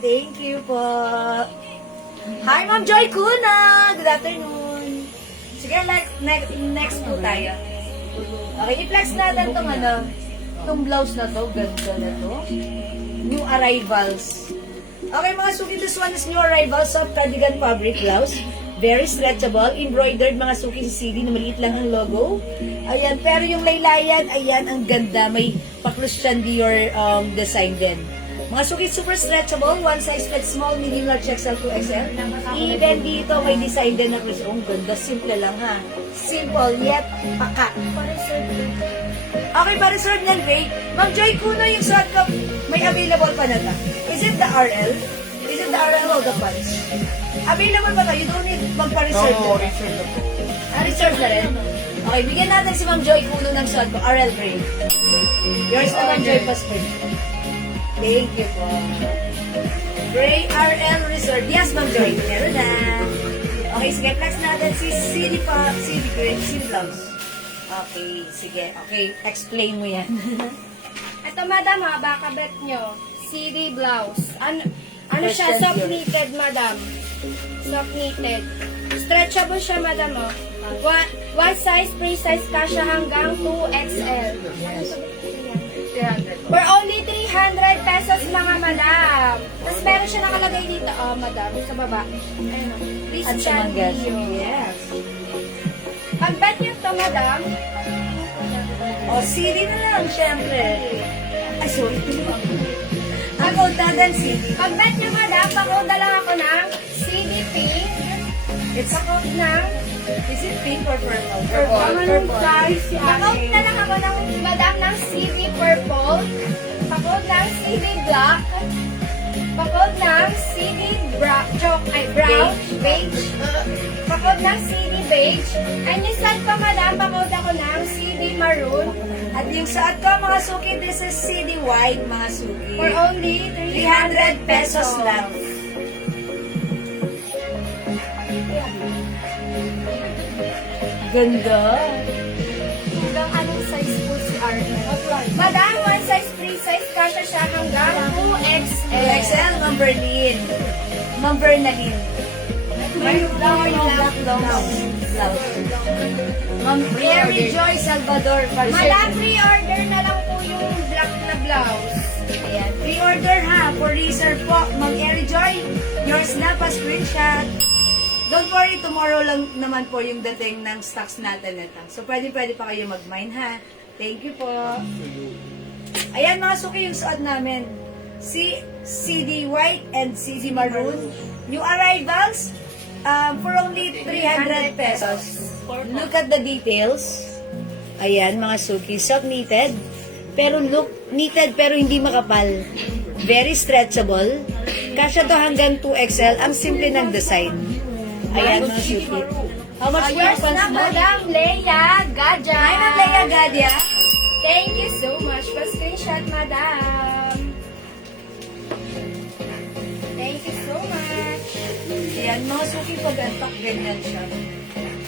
Thank you po. Hi, Ma'am Joy Kuna! Good afternoon. Sige, next po tayo. Okay, i-flex natin itong blouse na to. Ganda na to. New arrivals. Okay, mga suki, this one is new arrivals of cardigan fabric blouse. Very stretchable, embroidered mga suki sa CD na maliit lang ang logo. Ayan, pero yung laylayan, ayan, ang ganda. May pa-Christian Dior design din. Mga suki, super stretchable. One size fit small, medium, large, XL to XL. Even dito, may design din na Christian. Oh, ganda. Simple lang ha. Simple, yet pakat. Okay, pa-reserve ng gray. Ma'am Joy Kuno, yung suot ko, may available pa na ta. Is it the RL? Is it the RL or the pants? Available pa ta? You don't need magpa-reserve. No, reserve na po. Reserve na rin? Okay, bigyan natin si Ma'am Joy Kuno ng suot ko, RL gray. Yours na, Ma'am Joy Pastor. Thank you po. Gray RL Reserve. Yes, Ma'am Joy. Meron na. Okay, sige. Flex natin si CD pa. CD Gray. CD Blouse. Okay, sige. Okay, explain mo yan. Ito, madam, ha, baka bet nyo. CD blouse. Ano siya? Question Soft yun. knitted, madam. Soft knitted. Stretchable siya, madam, oh. One size, free size ka siya hanggang 2XL. For only 300 pesos, mga madam. Tapos meron siya nakalagay dito, oh, madam, sa baba. Ayun, oh. Please At stand sumagas. here. Yes. Pag bet nyo to, madam, O, CD na lang, syempre. Ay, sorry. Ako, dadan CD. pag bet nyo, madam, pakoda lang ako ng CDP. It's, Pakod ng is it pink or purple? Purple. Pakod na lang ako ng madam ng CD purple. Pakod ng CD black. Pakod ng CD brown, beige. Pakod ng CD beige. And yung side pa, madam, pakod ako ng CD maroon. At yung saat ko, mga suki, this is CD white, mga suki. For only 300 pesos lang. Ganda. Hanggang anong size po si Arne? Madam, one size, free size, kasha siya hanggang 2XL. XL, Ma'am Berlin. Ma'am Bernalyn. May black blouse. Ma'am Mary Joy Salvador. Madam, pre-order na lang po yung black na blouse. Ayan. Pre-order ha. For reserve po. Ma'am Mary Joy. Yours na pa screenshot. Don't worry, tomorrow lang naman po yung dating ng stocks natin nito. So, pwede pa kayo mag-mine ha. Thank you po. Ayan mga suki yung suot namin. CD white and CD maroon. New arrivals for only 300 pesos. Look at the details. Ayan mga suki. Self-knitted. Pero look, knitted pero hindi makapal. Very stretchable. Kasya to hanggang 2XL. Ang simple ng design. Ayan mga suki. How much po yung Yours pants na, mo? Madam Leia Gadja. Hi, Ma'am Leia Gadia. Thank you so much for screenshot, Madam. Thank you so much. Ayan, mga suki pag-antak, ganyan siya.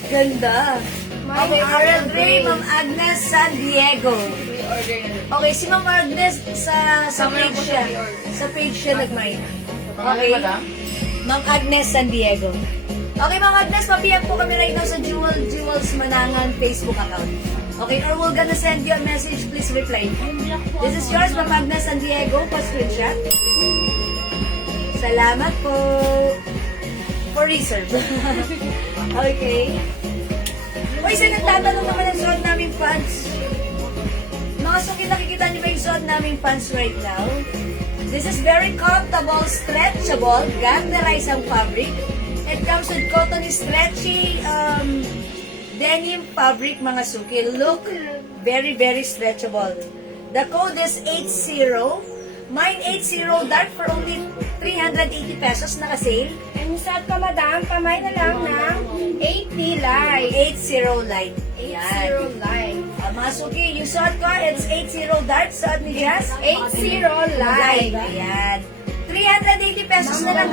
Ganda. Ma'am Okay, RL Gray, Gray. Ma'am Agnes San Diego. Okay, si Ma'am Agnes sa page siya. Sa page siya nag-mine. Pangalan, madam? Ma'am Agnes San Diego. Okay, Ma'am Agnes, mapiyag po kami right now sa Jewels Manangan Facebook account. Okay, or we're gonna send you a message. Please reply. This is yours, Ma'am Agnes San Diego. Pa-screenshot. Salamat po. For reserve. Okay. Uy, sa nagtatanong naman ang suot namin pants. Mga suki, nakikita niyo ba yung suot namin pants right now? This is very comfortable, stretchable, gandarized ang fabric. It comes with cotton stretchy denim fabric, mga suki. Look, very, very stretchable. The code is 80. Mine 80 dark for only 380 pesos, naka-sale. And yung suot ko, madam, pamay na lang ng 80 light. 80 light. Ayan. 80 light. Mga suki, yung suot ko, it's 80 dark. Suot ni Jazz, 80 light. Ayan. 380 pesos na lang.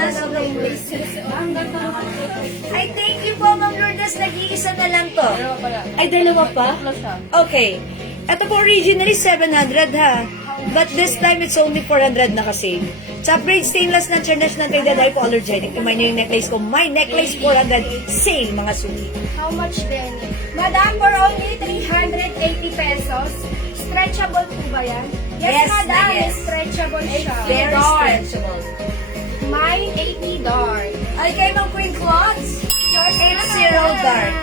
Ay, thank you po, Ma'am Lourdes. Nag-iisa na lang to. Dalawa pala. Ay, dalawa pa? Tatlo siya. Okay. Ito po originally 700 ha. But this time it's only 400 na kasi. Sa braid stainless na Charnash ng Trade hypoallergenic. Kumain niyo yung necklace ko. My necklace 400. Sale, mga suki. How much then? Madam, for only 380 pesos. Stretchable po ba yan? Yes, madam. yes. Stretchable siya. Very Dark. stretchable. Mine 80 dark. Ay, kay Ma'am Queen Cloths. Yours 80 dark.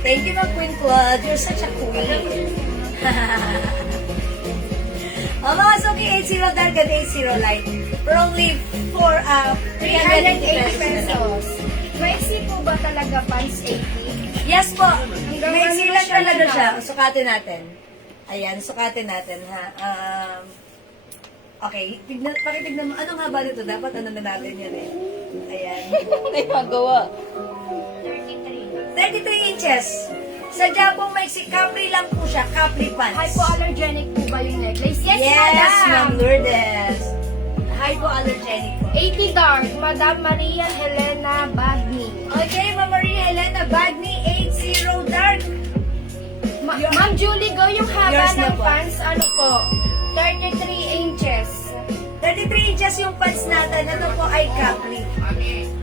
Thank you, Ma'am Queen Claude. You're such a queen. Mga suki, 80 dark and 80 light. For only 380 380 pesos. pesos. Maiksi po ba talaga pants 80? Yes po. Hanggang May ano silang siya talaga na? siya. Sukatin natin. Ayan, sukatin natin ha. Okay, pakitignan mo. Anong haba nito? Dapat ano na natin yan eh. Ayan. Hindi magawa. 33 inches. Sadya pong may Capri lang po siya. Capri pants. Hypoallergenic po ba yung necklace? Yes, Yes, Ma'am madam. Lourdes. Hypoallergenic po. 80 dark. Madam Maria Helena Bagni. Okay, Ma'am Maria Helena Bagni, 80 dark. Ma'am Julie, go yung haba Yours na ng po. pants. Ano po? 33 inches. 33 inches yung pants natin. Ito po ay Capri.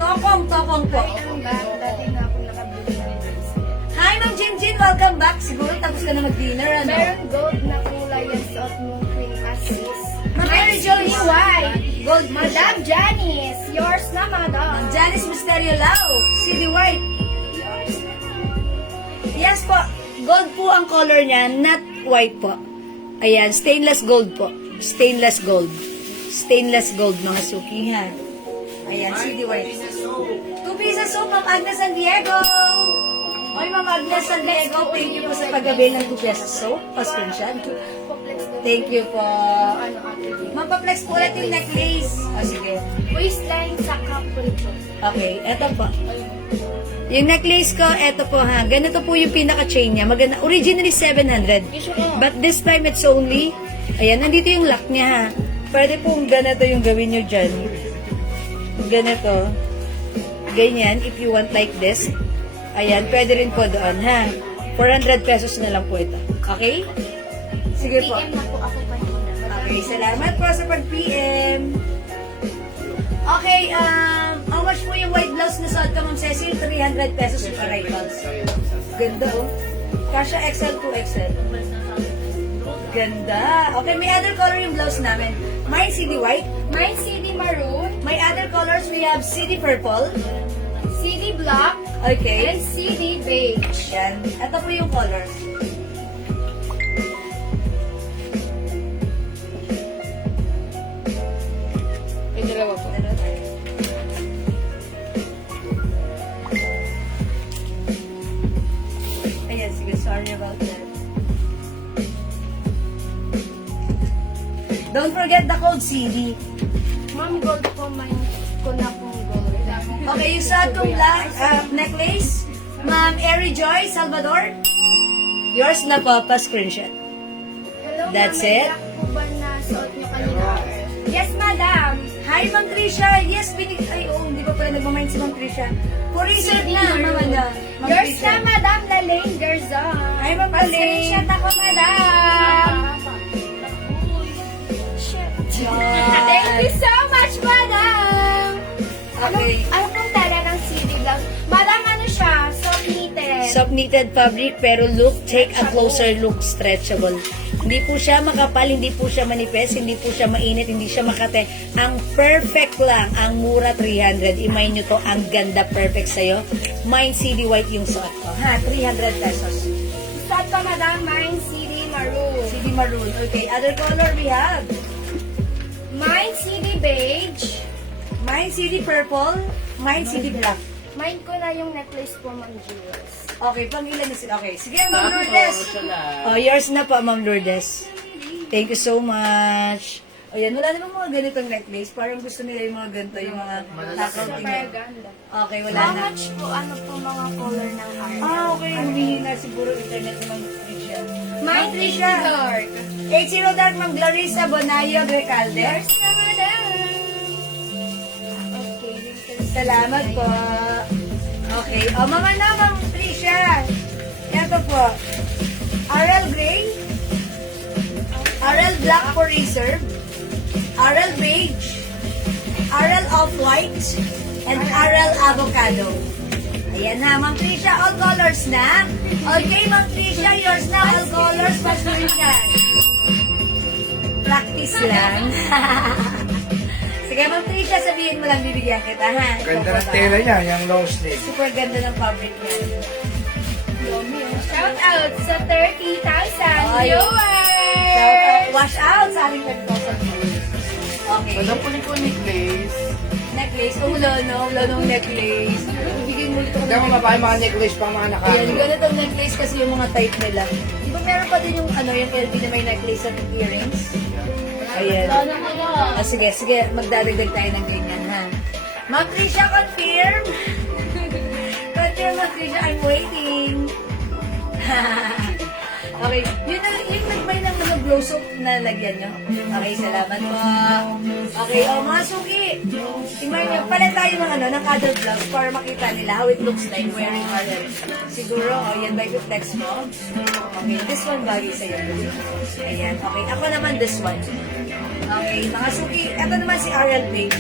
Tokong po. Ay, ang bad. Dati na ako nakabili ng dress. Hi, Ma'am Jinjin. Welcome back. Siguro tapos ka na mag-dinner, ano? Meron gold na kulay yung suot mo, Queen Assis. Ma'am Mary Joyce. White. Gold po siya. Madam Janice. Yours na, madam. Ma'am Janice Misterio Lau. CD White. Yes po. Gold po ang color niya, not white po. Ayan, stainless gold po. Stainless gold. Stainless gold, mga suki, ha? Ayan, CD White. 2 pieces soap, Ma'am Agnes San Diego. Oy, Ma'am Agnes San Diego, thank you po sa paggabi ng 2 pieces soap. Pa-screenshot. Thank you po. Ano, ate? Mapaplex po ulit yung necklace. O, sige. Waistline sa couple po. Okay, eto po. Yung necklace ko, eto po ha. Ganito po yung pinaka-chain niya. Maganda. Originally 700. But this time it's only, ayan, nandito yung lock niya ha. Pwede pong ganito yung gawin nyo dyan. Ganito. Ganyan, if you want like this. Ayan, pwede rin po doon ha. 400 pesos na lang po ito. Okay? Sige po. PM na po ako pa yun. Okay, salamat po sa pag-PM. Okay, how much po yung white blouse na suot ka, Ma'am Cecil? 300 pesos yung arrivals. Ganda, oh. Kasha XL to XL. Ganda. Okay, may other color yung blouse namin. Mine CD white. Mine CD maroon, My other colors, we have CD purple. CD black, Okay. and CD beige. Yan. Ito po yung colors. May dalawa po. Ayan, sige, sorry about that. Don't forget the code CD. Ma'am, gold po, mine ko na pong gold. Okay, yung sa itong black necklace, Ma'am Eri Joy Salvador, yours na po, pa-screenshot. Hello, That's ma'am, may it? black po ba na suot niyo kanina? Yes, madam. Hi, Ma'am Trisha. Yes, ay, oh, hindi pa pala nagmamind si Ma'am Trisha. For research na, Ma'am Ana. Ma'am Yours Trisha. na, madam. Lalaine Garzon. Hi, Ma'am Lalaine. Pa-screenshot ako, madam. Thank you so much, madam. Okay. Ano pong tala ng CD blouse? Madam, ano siya? Soft knitted. Soft knitted fabric, pero look, take a closer look, stretchable. Hindi po siya makapal, hindi po siya manipis, hindi po siya mainit, hindi siya makate. Ang perfect lang, ang mura 300. Imay nyo to, ang ganda, perfect sa'yo. Mine CD white yung suot ko. Ha, 300 pesos. Start ko, madam. Mine CD maroon. CD maroon. Okay, other color we have. Mine CD beige. Mine CD purple, mine CD black. Mine ko na yung necklace po, Ma'am Jules. Okay, pang ilan na sila? Okay, sige, Ma'am Lourdes. Oh, yours na po, Ma'am Lourdes. Thank you so much. O yan, wala namang mga ganitong necklace. Parang gusto nila yung mga ganito, yung mga takaw Kaya ganda. Okay, wala How na. much po, ano po mga color ng heart? Okay, humingi na siguro internet ng Tricia. Mine Tricia. dark. 80 Dark, Ma'am Clarissa Bonayo Recalde. There's na, madam. Okay. Salamat po. Okay, o mga na, Ma'am Tricia. Ito po. RL Gray. RL Black for Reserve. RL Beige. RL Off-White. And RL Avocado. Ayan na, Ma'am Tricia, all colors na. Okay, Ma'am Tricia, yours na, all colors, Ma'am Tricia. Practice lang. Sige, Ma'am Tricia, sabihin mo lang, bibigyan kita, ha? Ganda ng tela niya, yung long sleeve. Super ganda ng fabric niya. Shout out sa 30,000 Ay. viewers! Shout out, wash out sa ating 10,000 viewers. Okay. Walang ko necklace. Necklace, ulo, no? Ulo ng necklace. Bibigyan mo ulit ako Hindi ako mabay mga necklace pang mga Ayan, nakano. ganitong necklace kasi yung mga type nila. Di ba meron pa din yung ano, yung LV na may necklace at earrings? Ayan. Sige, magdadagdag tayo ng ganyan, ha? Ma'am Tricia, confirm! Confirm, Ma'am Tricia, I'm waiting. Okay, yung nagbay ng mga blow soap na lagyan nyo. Okay, salamat po. Okay, mga suki. Tingnan nyo, pala tayo ng ng other vlogs para makita nila how it looks like wearing RL. Siguro, yan ba yung text mo? Okay, this one bagay sa'yo. Ayan, okay. Ako naman this one. Okay, mga suki. Ito naman si RL Page.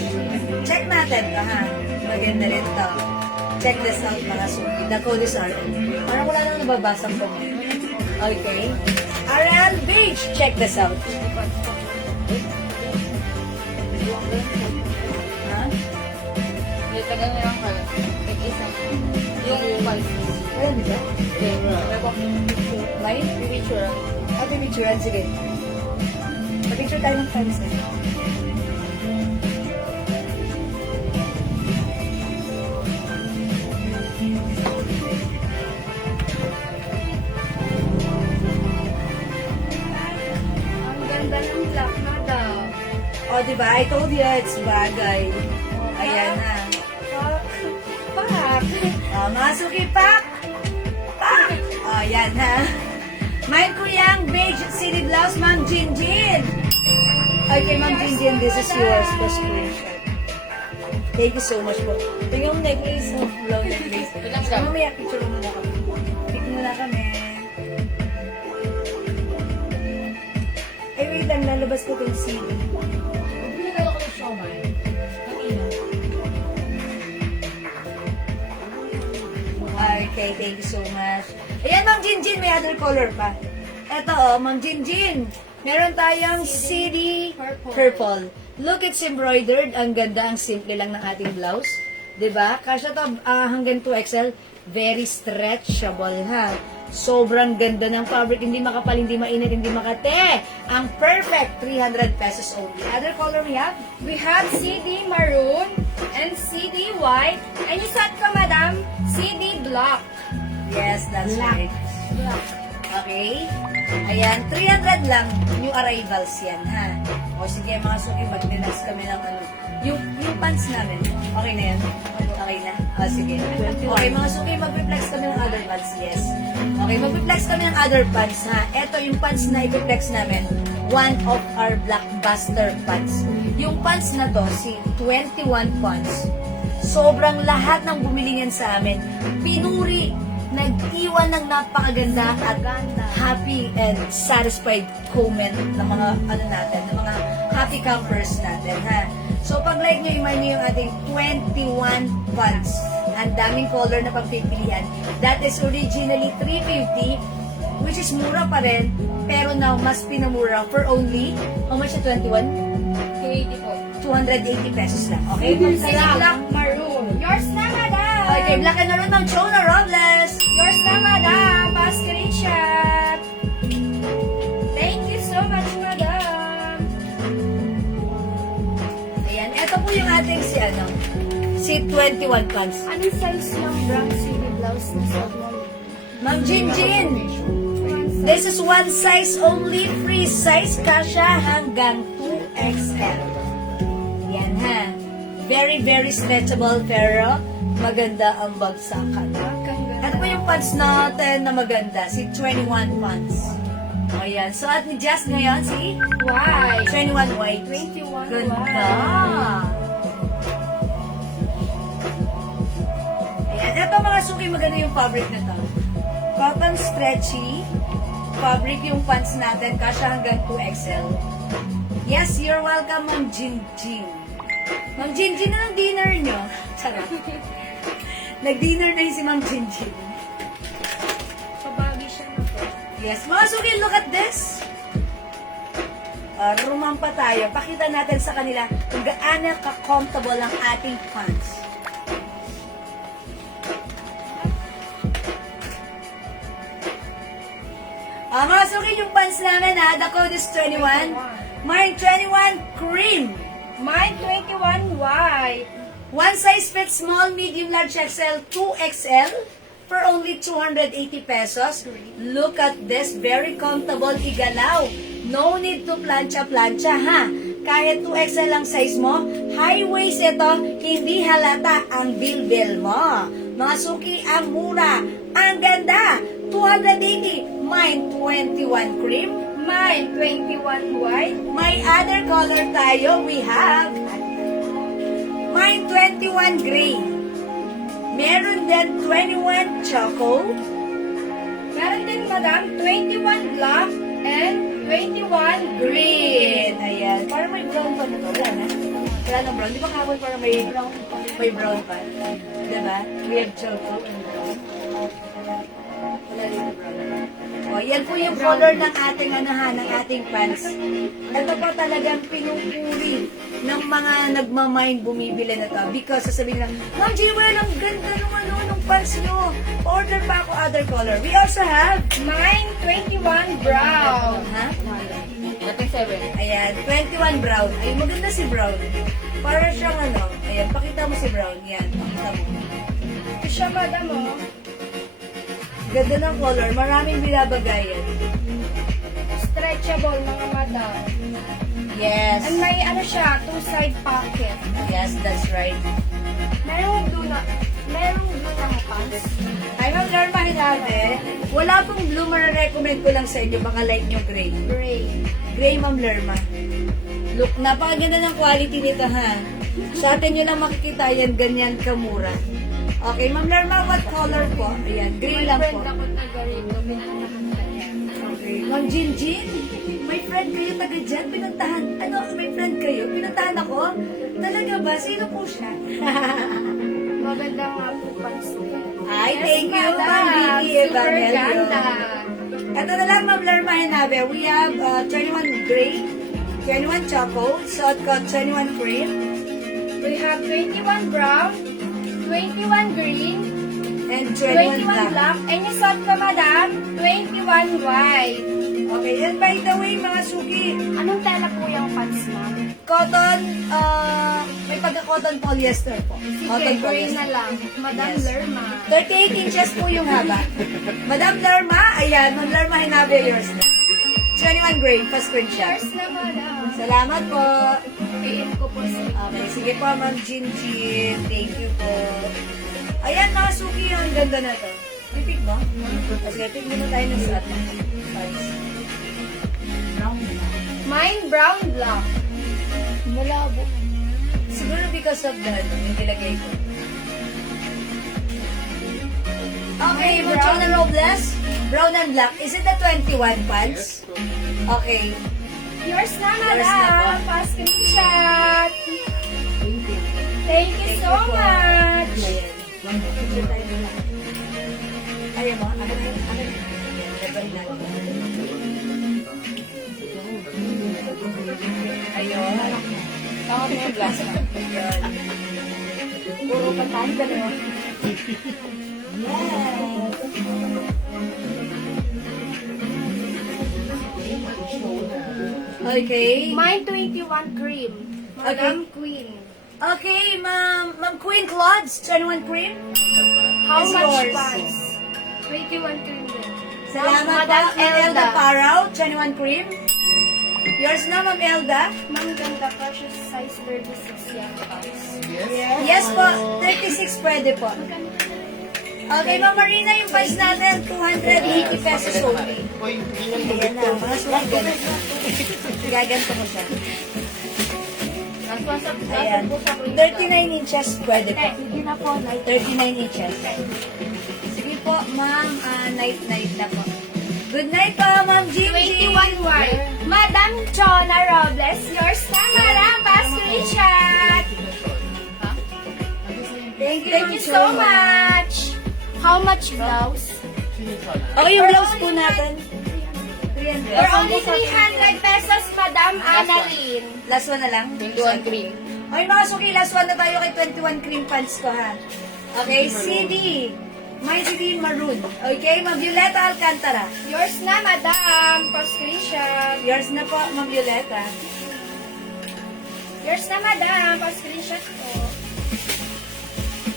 Check natin to, ha? Maganda rin to. Check this out, mga suki. The code is RL. Parang wala nang nababasang ko. Okay. RL Beach, check this out. Ha? Yung tagal na lang kayo. Isa. Yung white. Ayan, di ba? May? Picture. Picturean, sige. Picture tayo ng friends na. Ang ganda ng black, madam. O, di ba? I told you, it's bagay. Ayan na. Pak. Mga suki, pak! Pak! O, yan ha. Mine ko yung beige city blouse, Ma'am Jinjin. Okay, Ma'am Jinjin, this is yours for screenshot. Thank you so much po. Ito yung necklace, long necklace. Mamaya, picture mo muna kami. Pick muna kami. Ay, wait lang, lalabas ko itong CD. Pinagalo ko ng siomay. Kanina. Okay, thank you so much. Ayan, Ma'am Jinjin, may other color pa. Ito, Ma'am Jinjin. Meron tayong CD purple. Look, it's embroidered. Ang ganda, ang simple lang ng ating blouse. 'Di ba? Kasya to hanggang 2XL. Very stretchable, ha? Sobrang ganda ng fabric. Hindi makapal, hindi mainit, hindi makate. Ang perfect, 300 pesos only. Other color we have? We have CD maroon and CD white. And you said ko, madam, CD black. Yes, that's right. Okay? Ayan, 300 lang. New arrivals yan, ha? O sige, mga suki, mag-relax kami ng yung pants namin. Okay na yan? Okay na? O sige. Okay, mga suki, mag-reflex kami ng other pants. Yes. Okay, mag-reflex kami ng other pants, ha? Ito yung pants na i-reflex namin. One of our blockbuster pants. Yung pants na to, si 21 pants. Sobrang lahat ng bumili niyan sa amin. Pinuri, nag-iwan ng napakaganda at happy and satisfied comment ng mga natin, ng mga happy campers natin, ha. So pag like nyo, imagine nyo yung ating 21 pants. Ang daming color na pagpipilian. That is originally 350, which is mura pa rin, pero now mas pinamura for only, how much na 21? 280 po. 280 pesos lang. Okay? Say black maroon. Yours na, madam. Okay, black and maroon, Ma'am Chona Robles. Yours na, madam. Pa-screenshot. Thank you so much, madam. Ayan, ito po yung ating si 21 pants. Anong size ng brown city blouse na sa mo? Ma'am Jinjin, this is one size only, free size, kasha hanggang 2XL. Yan ha. Very, very stretchable, pero maganda ang bagsakan. Ito po yung pants natin na maganda, si 21 pants. Ayan, suot ni Jess ngayon, si White. 21 white. 21 Ganda. white. Ayan, ito mga suki, maganda yung fabric na to. Cotton stretchy fabric yung pants natin, kasya hanggang 2XL. Yes, you're welcome, Ma'am Jinjin. Ma'am Jinjin, anong dinner nyo? Charot. Nag-dinner na yun si Ma'am Jinjin. Kabagi siya na po. Yes, mga suki, look at this. Rumampa tayo. Pakita natin sa kanila kung gaano ka-comfortable ang ating pants. Mga suki, yung pants namin the code is 21. Mine 21 cream. Mine 21 white. One size fits small, medium, large XL, 2XL for only 280 pesos. Look at this, very comfortable igalaw. No need to plancha-plancha ha. Kahit 2XL ang size mo, high waist ito, hindi halata ang bilbil mo. Mga suki, ang mura, ang ganda, 280. Mine 21 cream. Mine 21 white. May other color tayo. We have mine 21 gray. Meron din 21 choco. Meron din, madam, 21 black and 21 Green. Ayan. Parang may brown pa na to. Wala na. Wala na brown. Di ba kahapon parang may brown pa? Diba? We have choco and brown. Wala rin na brown. O, yan po yung color ng ating ng ating pants. Ito po talagang pinupuri ng mga nagmamind bumibili na to. Because sasabihin lang, Ma'am Jewel, ang ganda naman ng pants nyo. Order pa ako other color. We also have Mine 21 brown. ha? Dating 7. Ayan, 21 brown. Ay, maganda si brown. Para siyang ayan, pakita mo si brown. Yan, pakita mo. Ito siya, madam, oh. Ganda ng color, maraming binabagayan. Stretchable, mga madam. Yes. And may siya, two-side pocket. Yes, that's right. Merong blue na pants. Ay, Ma'am Larma Hinabe, wala pong blue, marirecommend ko lang sa inyo, baka like nyo gray. Gray. Gray, Ma'am Lerma. Look, napakaganda ng quality nito, ha? Sa atin nyo lang makikita yan, ganyan kamura. Okay, Ma'am Lerma, what color po? Ayan, gray lang po. Ako taga rito, pinantahan ka niya. Okay. Ma'am Jinjin, may friend kayo taga dyan, pinuntahan. May friend kayo? Pinuntahan ako? Talaga ba? Sino po siya? Maganda nga po pants niya. Ay, thank you, Ma'am madam. Vicky Super Evangelio. ganda. Ito na lang, Ma'am Lerma Hinabe. We have 21 gray, 21 choco, suot ko 21 cream, We have 21 brown, 21 green, and 21 21 black. black, and yung suot ko, madam, 21 white. Okay, and by the way, mga suki, Anong tela po yung pants na? cotton, may pagka-cotton polyester po. Cotton Sige, gray na polyester. lang. Madam Yes. Lerma. 38 inches po yung haba. Madam Lerma, ayan, Ma'am Lerma Hinabe, yours na. 21 gray, pa screenshot. Yours na, madam. Salamat po. PM ko po si Okay, sige po, Ma'am Jinjin. Thank you po. Ayan, mga suki, ang ganda na to. Repeat mo? Kasi repeat muna tayo ng suot. Mine brown black. Malabo. Siguro because of that, yung nilagay ko. Okay, Brown. Ma'am Chona Robles, brown and black. Is it the 21 pants? Okay. Yours na, Yours na po. madam. Pa-screenshot. Thank you so po. much. Ayan. Picture tayo nila. Ayaw mo, akin. Gagawin natin. Ayun. Tama mo yung glass na. Ayun. Puro patahan ka naman. Yes. Okay. Mine 21 cream. Madam Queen. Okay, Ma'am Queen Claudes, 21 cream. How It's much yours. pants? 21 cream din. Salamat po, Madam Ma'am Elda Elda. Parao, 21 cream. Yours na, Ma'am Elda. Ma'am, ganda pa siya size 36 young pants. Yes po, 36 pwede po. Okay, Ma'am Marina, yung price natin, 280 pesos only. Ayan na, mga sulit. Gaganto ko siya. Ayan, 39 inches pwede po. Hindi na po, like 39 inches. Sige po, Ma'am, night na po. Good night po, Ma'am Gigi. 21 white. Madam Chona Robles, yours na, Madam. Pa-screenshot. Thank Thank you so much. How much blouse? Okay, yung blouse po natin. For 300. only 300 pesos, Madam Annalyn. Last one na lang. 21 cream. Okay, mga suki, last one na tayo kay 21 cream pants ko, ha? Okay, CD. My CD maroon. Okay, Ma'am Violeta Alcantara. Yours na, Madam. Pa-screenshot. Yours na po, Ma'am Violeta. Yours na, Madam. Pa-screenshot ko.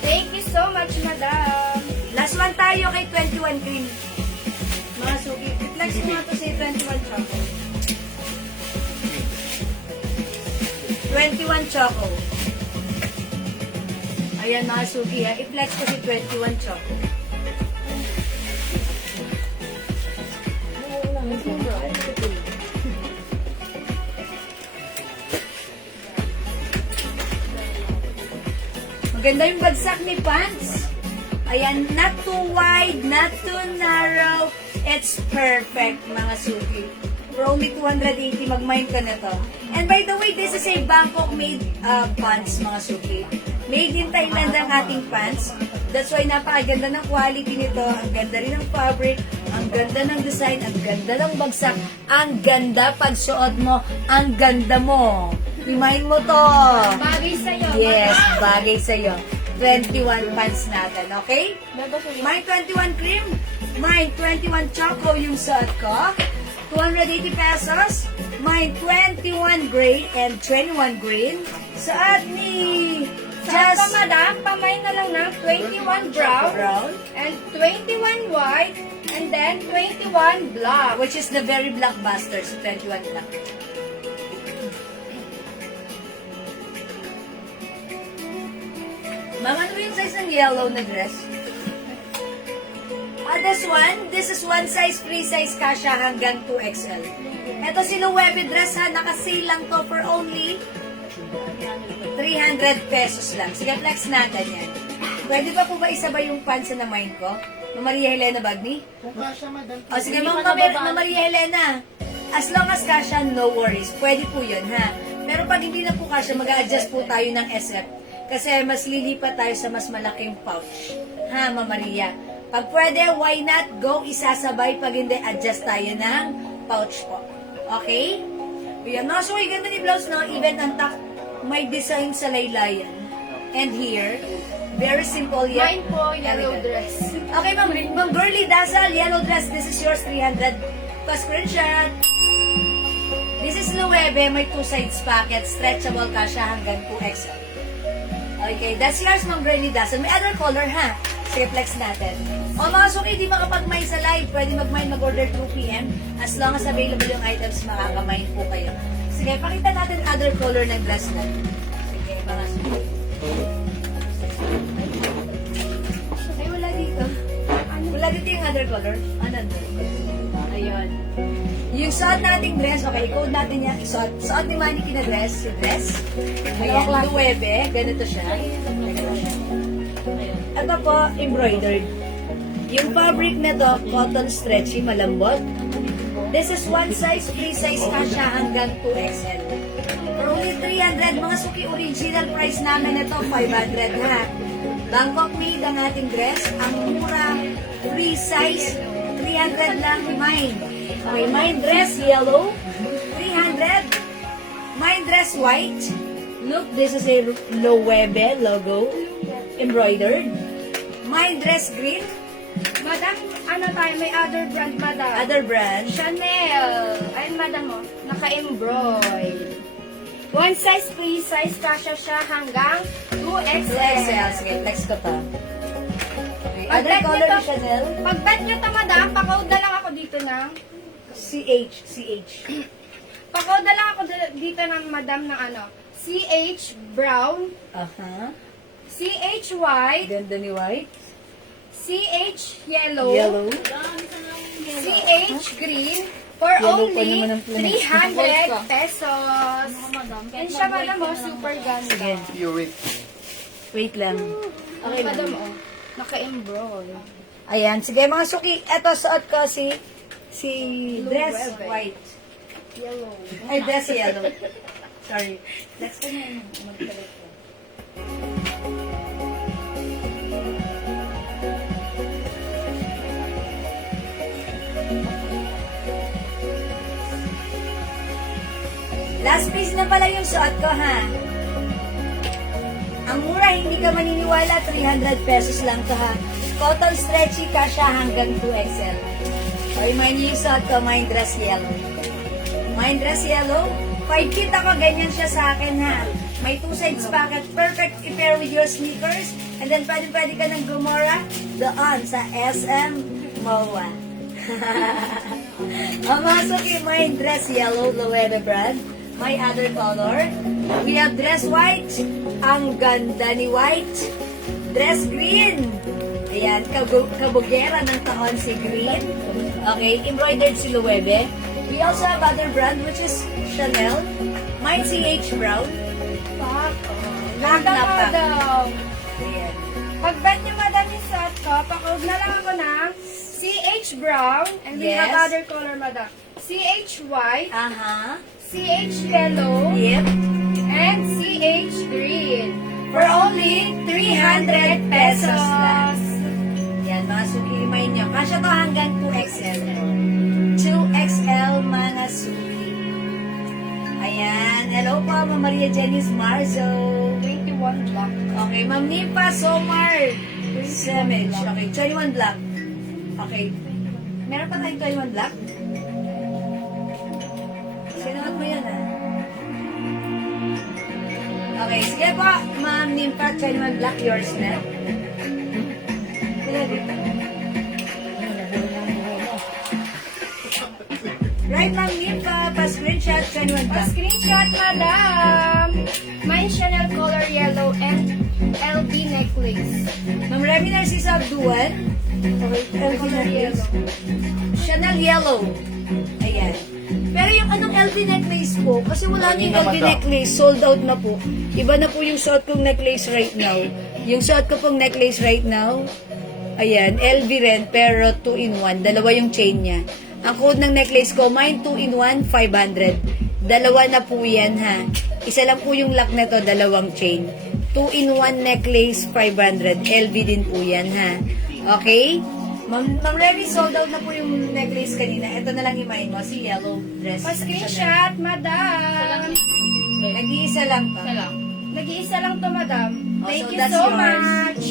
Thank you so much, Madam. Last one tayo kay 21 cream. Mga suki, i-flex mo nga to sa 21 choco. 21 choco. Ayan mga suki, ha? I-flex ko si 21 choco. Maganda yung bagsak ni pants. Ayan, not too wide, not too narrow. It's perfect, mga suki. For only 280, mag-mine ka na to. And by the way, this is a Bangkok-made pants, mga suki. Made in Thailand ang ating pants. That's why napakaganda ng quality nito. Ang ganda rin ng fabric. Ang ganda ng design. Ang ganda ng bagsak. Ang ganda pag suot mo. Ang ganda mo. Remind mo to. Bagay sa'yo. Yes, Madam. bagay sa'yo. 21 pants natin, okay? Mine 21 cream, mine 21 choco yung suot ko. 280 pesos. Mine 21 gray and 21 green. Suot ni Just, Just Madam, pamay na lang ng 21 brown brown, and 21 white and then 21 black. which is the very blockbuster, so 21 black. Ma'am, ano ba yung size ng yellow na dress? This is one size, free size kasha hanggang 2XL. Ito si Luwebe dress ha, naka-sale lang to for only 300 pesos lang. Sige, flex natin yan. Pwede pa po ba isabay yung pants na mind ko? Ma'am Maria Helena Bagni? O sige, Ma'am Maria Helena. As long as kasha, no worries. Pwede po yun ha. Pero pag hindi na po kasha, mag-a-adjust po tayo ng SF. Kasi mas lilipat tayo sa mas malaking pouch. Ha, Ma'am Maria? Pag pwede, why not go isasabay? Pag hindi, adjust tayo ng pouch po. Okay? Yan. No, so, ganda ni blouse, no? Even ang tak, may design sa laylayan. And here, very simple yet. Mine po, yellow elegant. dress. Okay, Ma'am Girly Dazzle, yellow dress. This is yours, 300. Pa-screenshot. This is Luwebe, may two sides pocket, stretchable ka siya hanggang 2XL. Okay, that's yours, Ma'am Girly Dazzle. May other color, ha? Sige, flex natin. O mga suki, di makapag-mine sa live. Pwede mag-mine, mag-order 2 p.m. As long as available yung items, makaka-mine po kayo. Sige, pakita natin other color ng dress natin. Sige, mga suki. Ay, wala dito. Wala dito yung other color. Ano? Ayun. Yung suot nating dress, okay, code natin yan. Suot ni Manny na dress, yung dress. Ayan, Luwebe, ganito siya. Ito po, embroidered. Yung fabric na to, cotton stretchy, malambot. This is one size, free size kasha hanggang 2XL. For only 300, mga suki, original price namin ito, 500 ha. Bangkok made ang ating dress. Ang mura, free size, 300 lang mine. Okay, mine dress yellow, 300. Mine dress white. Look, this is a Loewe logo, embroidered. Mine dress green. Madam, ano tayo? May other brand, madam. Other brand. Chanel. Ayun, madam, oh. Naka-embroid. One size, free size, kasya siya hanggang 2XL. 2XL. Sige, flex ko pa. Okay. Other Pag-bet color nyo ni Chanel. Pag-bet nyo to, madam, pakauda lang ako dito na. CH. Pakauda lang ako dito ng madam ng ano. CH brown, Aha. CH white, Ganda ni white. CH yellow, Yellow. CH green, for Yellow pa only naman ang plumage. 300 pesos. Yan siya, madam, oh, super ganda. Sige. Pure. Wait lang. Okay, madam, oh. Naka-embroid. Ayan. Sige, mga suki. Eto, suot ko si dress Loewe. white. Yellow. Ay, dress yellow. Sorry. Flex ko na yun. Magpalit ko. Last piece na pala yung suot ko, ha? Ang mura, hindi ka maniniwala, 300 pesos lang to, ha? Cotton stretchy ka siya hanggang 2XL. So, remind niyo yung suot ko, mine dress yellow. Mine dress yellow, 5 feet ako, ganyan siya sa akin, ha? May 2 sides pocket, perfect i-pair with your sneakers, and then pwede ka ng Gomora doon sa SM MOA. Ang mga suki, mine dress yellow, Loewe brand. My other color. We have dress white. Ang ganda ni white. Dress green. Ayan, kabugera ng taon si green. Okay, embroidered si Loewe. We also have other brand which is Chanel. Mine CH brown. Pak. Lahat Ganda, na pa. madam. Ayan. Pag-bet nyo, madam, yung suot ko, pakauda na lang ako ng CH brown, and we have Yes. other color, madam. CH white, Aha. CH yellow, Yep. and CH green. For only 300 pesos lang. Pesos. Yan, mga suki, remind nyo. Kasya to hanggang 2XL. 2XL, mga suki. Ayan. Hello po, Ma'am Maria Janice Marzo. 21 black. Okay, Ma'am Nipa Somar. Semage. Okay, 21 black. Okay. Meron pa tayong 21 black? Sinuot mo yan, ah. Okay, sige po, Ma'am Nimpa, 21 black, yours na. Right, Ma'am Nimpa, pa-screenshot, 21 black. Pa-screenshot, madam. May Chanel color yellow and LB necklace. Ma'am Remy Narcisa Abduan. Okay, LV Color necklace. yellow. Chanel yellow. Ayan. Pero yung anong LV necklace po, kasi wala na yung LV necklace, sold out na po. Iba na po yung suot kong necklace right now. Yung suot ko pong necklace right now, ayan, LV rin, pero 2-in-1. Dalawa yung chain niya. Ang code ng necklace ko, mine 2-in-1, 500. Dalawa na po yan, ha. Isa lang po yung lock na to, dalawang chain. 2-in-1 necklace, 500. LV din po yan, ha. Okay? Ma'am Remy, sold out na po yung necklace kanina. Ito na lang imahin mo, si yellow dress. Pa-screenshot, madam. Nag-iisa lang to. Isa lang. Nag-iisa lang to, madam. Oh, Thank so you that's so yours. much.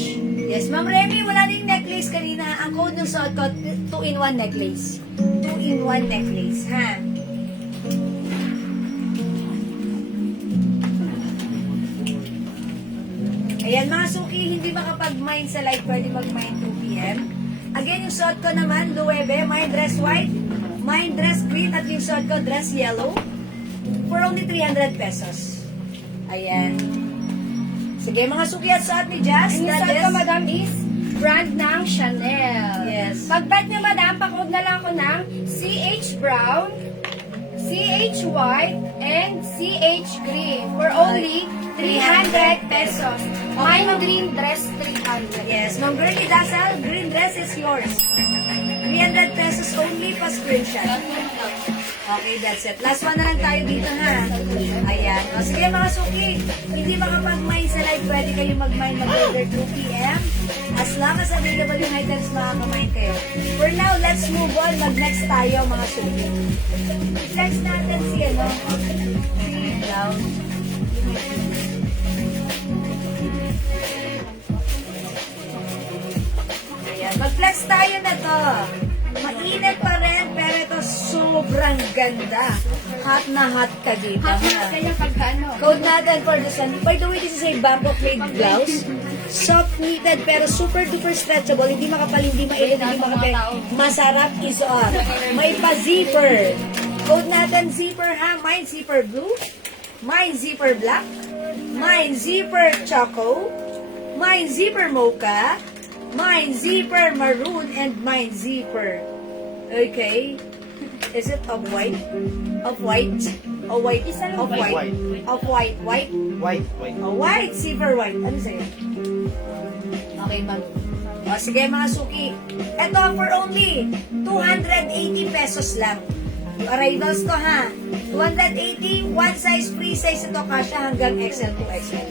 Yes, Ma'am Remy, wala na yung necklace kanina. Ang code ng suot ko, 2-in-1 necklace. 2-in-1 necklace, ha? Ayan, mga suki, hindi makapag-mine sa live, pwede mag-mine 2 p.m. Again, yung suot ko naman, Loewe, mine dress white, mine dress green, at yung suot ko, dress yellow, for only 300 pesos. Ayan. Sige, mga suki at suot ni Jazz. Ang that suot ko, is- madam, is brand ng Chanel. Yes. Pag-bet nyo, madam, pakod na lang ako ng CH brown, CH white, and CH green for only 300 pesos. Mine green dress, 300. Yes, Ma'am Girlie Dasal, green dress is yours. 300 pesos only pa screenshot. Okay, that's it. Last one na lang tayo dito, ha? Ayan. O, sige mga suki, hindi makapag-mine sa live, pwede kayo mag-mine mag-over 2 p.m. As long as available yung items, makaka-mine kayo. For now, let's move on. Mag-next tayo, mga suki. Next natin si, ano, si Brown. Ayan, mag-flex tayo na to. Mainit pa rin, pero ito sobrang ganda. Hot na hot ka dito. Hot na kaya pagkano. Code natin for this one. By the way, this is a Bangkok made blouse. Soft knitted pero super duper stretchable. Hindi makapal, hindi mailog, hindi makapal. Masarap isuot. May pa-zipper. Code natin zipper ha. Mine zipper blue. Mine zipper black. Mine zipper choco. Mine zipper mocha. Mine zipper maroon and mine zipper. Okay. Is it of white? Of white? Of white? Of white? Of white? White? White. Oh, white. Zipper white. Ano sa'yo? Okay, ma'am. O, sige mga suki. Ito for only 280 pesos lang. Arrivals ko ha. 280, one size, free size ito kasya hanggang XL to XL.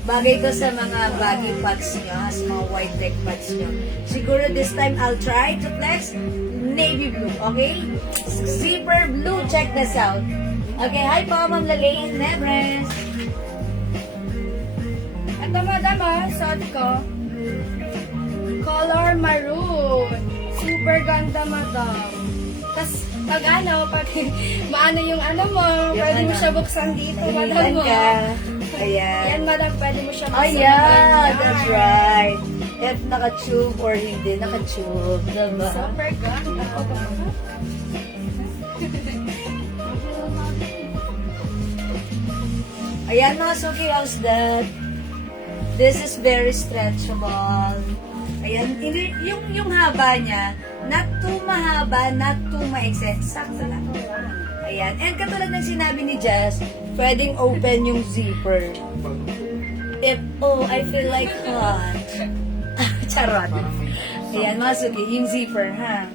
Bagay to sa mga baggy pants nyo, sa mga white leg pants nyo. Siguro this time I'll try to flex navy blue, okay? Zipper blue, check this out. Okay, hi po, Ma'am Lalaine Nebres. Ito madam suot ko. Color maroon. Super ganda madam. Tapos pag maano yung ano mo, Yung pwede mo ano? siya buksan dito madam Ayan mo. ka. Ayan. Yan madam, pwede mo siya Oh buksan. yeah, ng that's ganyan. right. If naka-tube or hindi naka-tube, diba? Super ganda. Ayan mga suki, how's that? This is very stretchable. Ayan, hindi, yung haba niya, not too mahaba, not too maikse. Sakto lang. Ayan, and katulad ng sinabi ni Jess, pwedeng open yung zipper. I feel like hot. Charot. Ayan, mga suki, yung zipper, ha?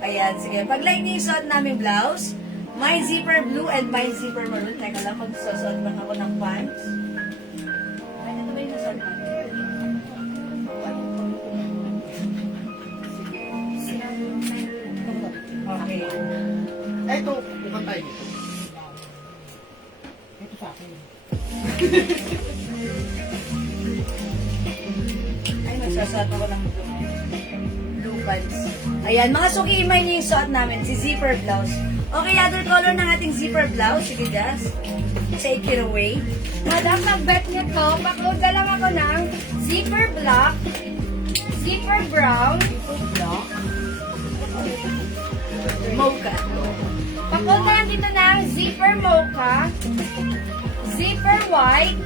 Ayan, sige. Pag like niyo yung suot namin blouse, my zipper blue and my zipper maroon. Teka lang, magsusuot lang ako ng pants. Ay, ito ba yung nasuot natin? Okay. Ito, bukan tayo dito. Ito sa akin. Ay, magsusuot ako ng blue pants. Ayan, mga suki, imay niyo yung suot namin, si zipper blouse. Okay, other color ng ating zipper blouse. Sige, Jess. Take it away. Madam, pag-bet niyo to, pakload na lang ako ng zipper black, zipper brown, Mocha. pakload na lang dito ng zipper mocha, zipper white,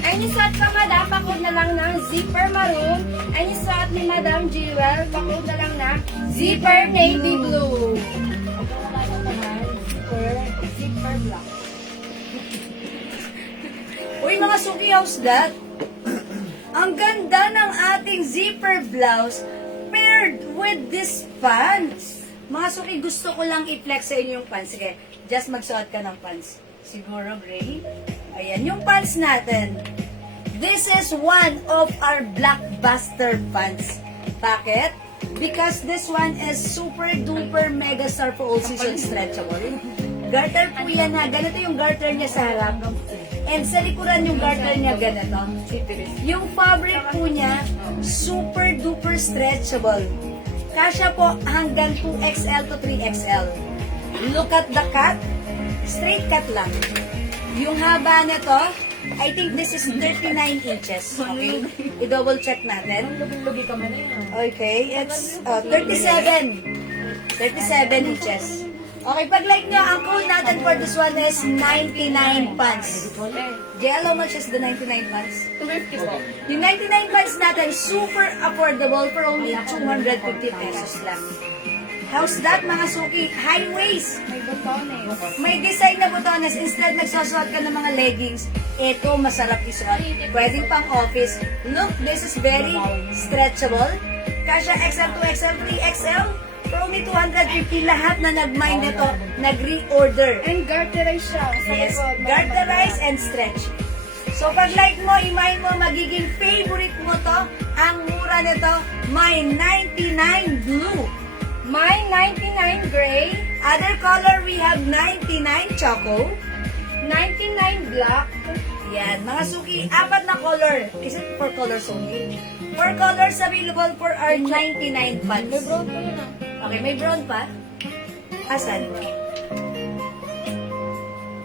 ay nisuot ka madam, pakload na lang ng zipper maroon, ay nisuot ni Madam Jewel, pakload na lang ng zipper navy blue. Zipper black. Uy, mga suki, how's that? Ang ganda ng ating zipper blouse paired with this pants. Mga suki, gusto ko lang i-flex sa inyo yung pants. Sige, just magsuot ka ng pants. Siguro gray. Ayan, yung pants natin. This is one of our blockbuster pants. Bakit? Because this one is super duper mega star for all season stretchable. Garter po yan ha. Ganito yung garter niya sa harap. And sa likuran yung garter niya ganito. Yung fabric po niya, super duper stretchable. Kasya po hanggang 2XL to 3XL. Look at the cut. Straight cut lang. Yung haba nito, I think this is 39 inches. Okay? I-double check natin. Okay, it's 37. 37 inches. Okay, pag like nyo, ang code natin for this one is 99 pants. JL, how much is the 99 pants? 250 po. Yung 99 pants natin, super affordable for only 250 pesos lang. How's that, mga suki? High waist. May botones. May design na botones. Instead, nagsusuot ka ng mga leggings, ito masarap isuot. Pwedeng pang office. Look, this is very stretchable. Kasha XL, 2XL, 3XL. For only 250, lahat na nag-mine nito, nag-reorder. And garterize siya. Sa Yes, likod, mga garterize madam. and stretch. So pag like mo, i-mine mo, magiging favorite mo to. Ang mura nito, may 99 blue. May 99 gray, Other color, we have 99 choco. 99 black, Yan, mga suki, 4 na color. Is it 4 colors only? 4 colors available for our 99 pants. May brown pa yun ah. Okay, may brown pa? Asan?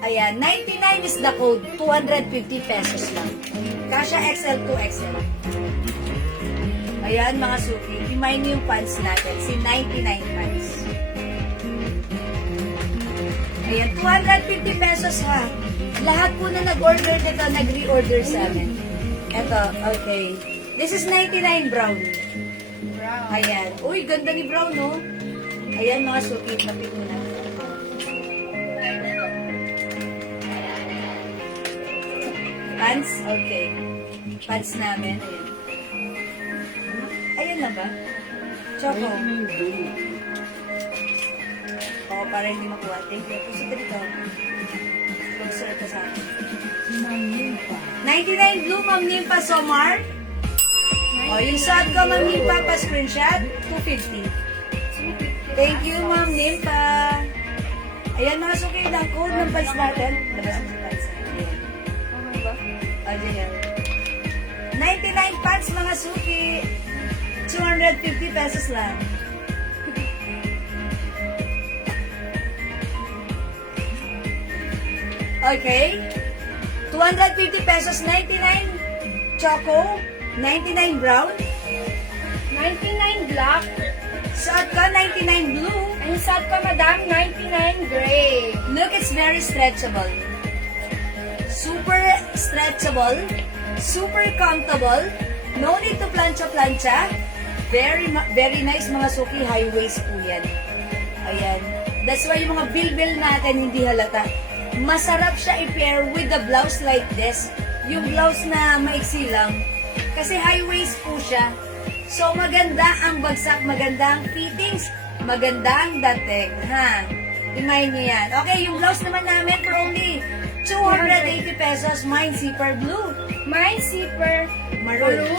Ayan, 99 is the code. 250 pesos lang. Kasha XL to XL. Ayan, mga suki. I-mine niyo yung pants natin. Si 99 pants. Ayan, 250 pesos ha. Lahat po na nag-order nito, nag-reorder sa amin. Eto, okay. This is 99 brown. brown. Ayan. Uy, ganda ni brown, no? Ayan, mga suki. Tapit mo na. Pants? Okay. Pants namin. Ayan. Ayan na ba? Choco. Oo, para hindi makuha. Thank you. Puso ka dito. Mag-serve ka sa akin. 99 blue, Ma'am Nimpa Somar. O, yung suot ko, Ma'am Nimpa, pa-screenshot. 250. Thank you, Ma'am Nimpa. Ayan, mga suki, ang code ng pants natin. Labas mo si pants. Ayan. Okay ba? Ayan yan. 99 pants, mga suki. 250 pesos lang. Okay. 250 pesos, 99 choco, 99 brown, 99 black, suot ko 99 blue. and sad ko, madam, 99 gray. Look, it's very stretchable. Super stretchable, super comfortable. No need to plancha-plancha. Very nice, mga suki, high waist po yan. Ayan. That's why yung mga bilbil natin hindi halata. Masarap siya i-pair with the blouse like this. Yung blouse na maiksi lang. Kasi high waist po siya. So maganda ang bagsak, maganda ang fittings, maganda ang dating. Ha? Imayin niyo yan. Okay, yung blouse naman namin for only 280 pesos. Mine zipper blue. Mine zipper Maroon.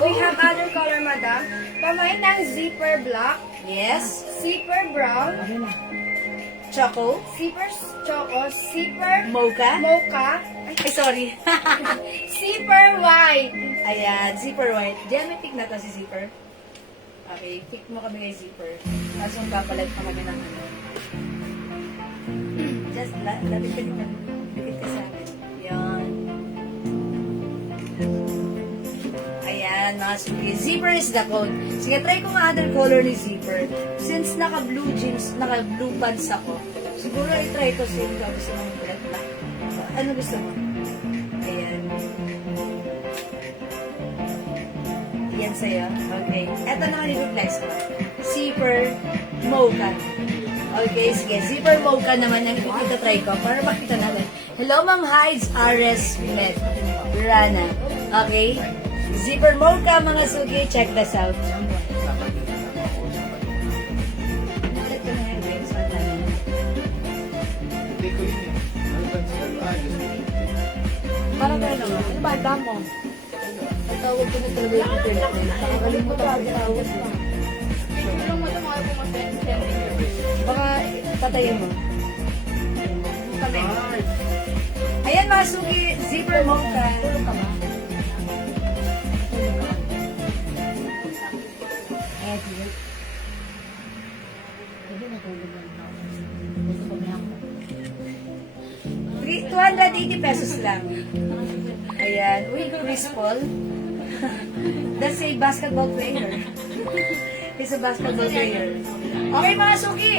We have other color, madam. Pamain ng zipper black, Yes. zipper brown, Choco. zipper choco, zipper Mocha. mocha, Ay, sorry. zipper white. Ayan, zipper white. Geometric na to si zipper. Okay, pick mo kami kay zipper. Tapos yung papalag pa kami ng ano. Just, lapit ka din. Dikit ka sa akin. Yan. Ayan, mga suki. Zipper is the code. Sige, try ko nga other color ni zipper. Since naka-blue jeans, naka-blue pants ako, siguro i-try ko same ka. Gusto mo black na. Ano gusto mo? Ayan. Yan sa'yo. Okay. Eto naman i-reflex ko. Zipper mocha. Okay, sige. Zipper mocha naman yung ita-try ko para makita natin. Hello, Ma'am Hides, Ares, Med, Rana. Okay? Zipper mocha, mga sugi. Check this out. Nalit ko na yan, babe. Suot namin. Hindi ko yun eh. Parang gano'n naman. Ano ba? Damo. Tatawag ko na talaga yung internet. Nakakalimutan ko yung tawag. Tulong mo ito mga pumasensensing. Baka tatayin mo. Ayan, mga sugi. Zipper mocha. Tulong ka ba? $280 pesos lang. Ayan. Uy, Chris Paul. That's a basketball player. He's a basketball player. Okay, mga suki.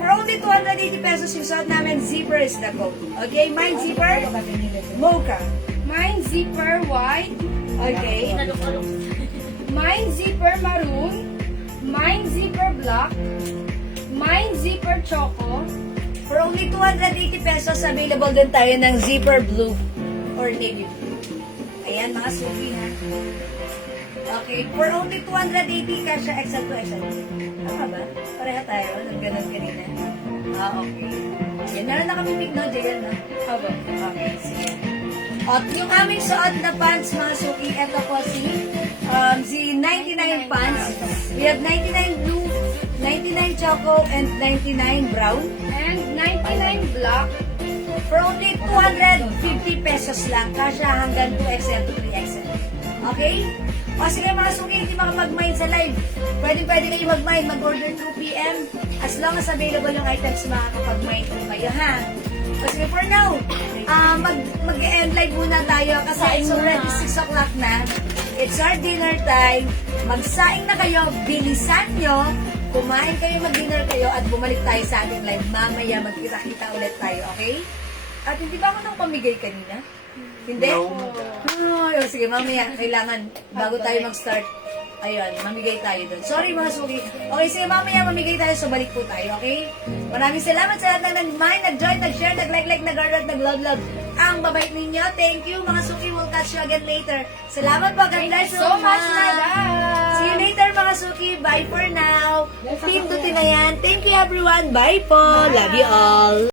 For only 280 pesos yung suot namin, zipper is the code. Okay, mine zipper, mocha. Mine zipper white, Okay. mine zipper maroon, mine zipper black, mine zipper choco, For only 280 pesos, available din tayo ng zipper blue or navy blue. Ayan, mga suki ha. Okay, for only 280 ka siya, XL to XL. Tama ba? Pareha tayo, nag-ganon kanina. Okay. Yan, meron na kami big no, Jayan, no? Aba. Okay, sige. At yung aming suot na pants, mga suki, eto po si 99 pants. We have 99 blue, 99 choco, and 99 brown. And 99 black. For only 250 pesos lang, kasya hanggang 2XL to 3XL. Okay? O sige mga suki, hindi makapag-mine sa live. Pwede kayo mag-mine, mag-order 2 p.m. As long as available yung items, makakapag-mine po kayo, ha? O sige, for now, mag-end live muna tayo kasi it's already 6 o'clock na. It's our dinner time. Magsaing na kayo, bilisan nyo. Kumain kayo, mag-dinner kayo, at bumalik tayo sa ating live. Mamaya, magkita-kita ulit tayo, okay? At hindi ba ako nang pamigay kanina? Hindi? Ay, sige, mamaya, kailangan, bago tayo mag-start, ayun, mamigay tayo doon. Sorry mga suki. Okay, sige, mamaya mamigay tayo, so balik po tayo, okay? Maraming salamat sa lahat na nag-mind, nag-join, nag-share, nag-like, nag-heart, nag-love. Ang babait ninyo. Thank you, mga suki. We'll catch you again later. Salamat po. God bless you So much, madam. See you later, mga suki. Bye for now. Team Tuti na yan. Thank you, everyone. Bye po. Love you all.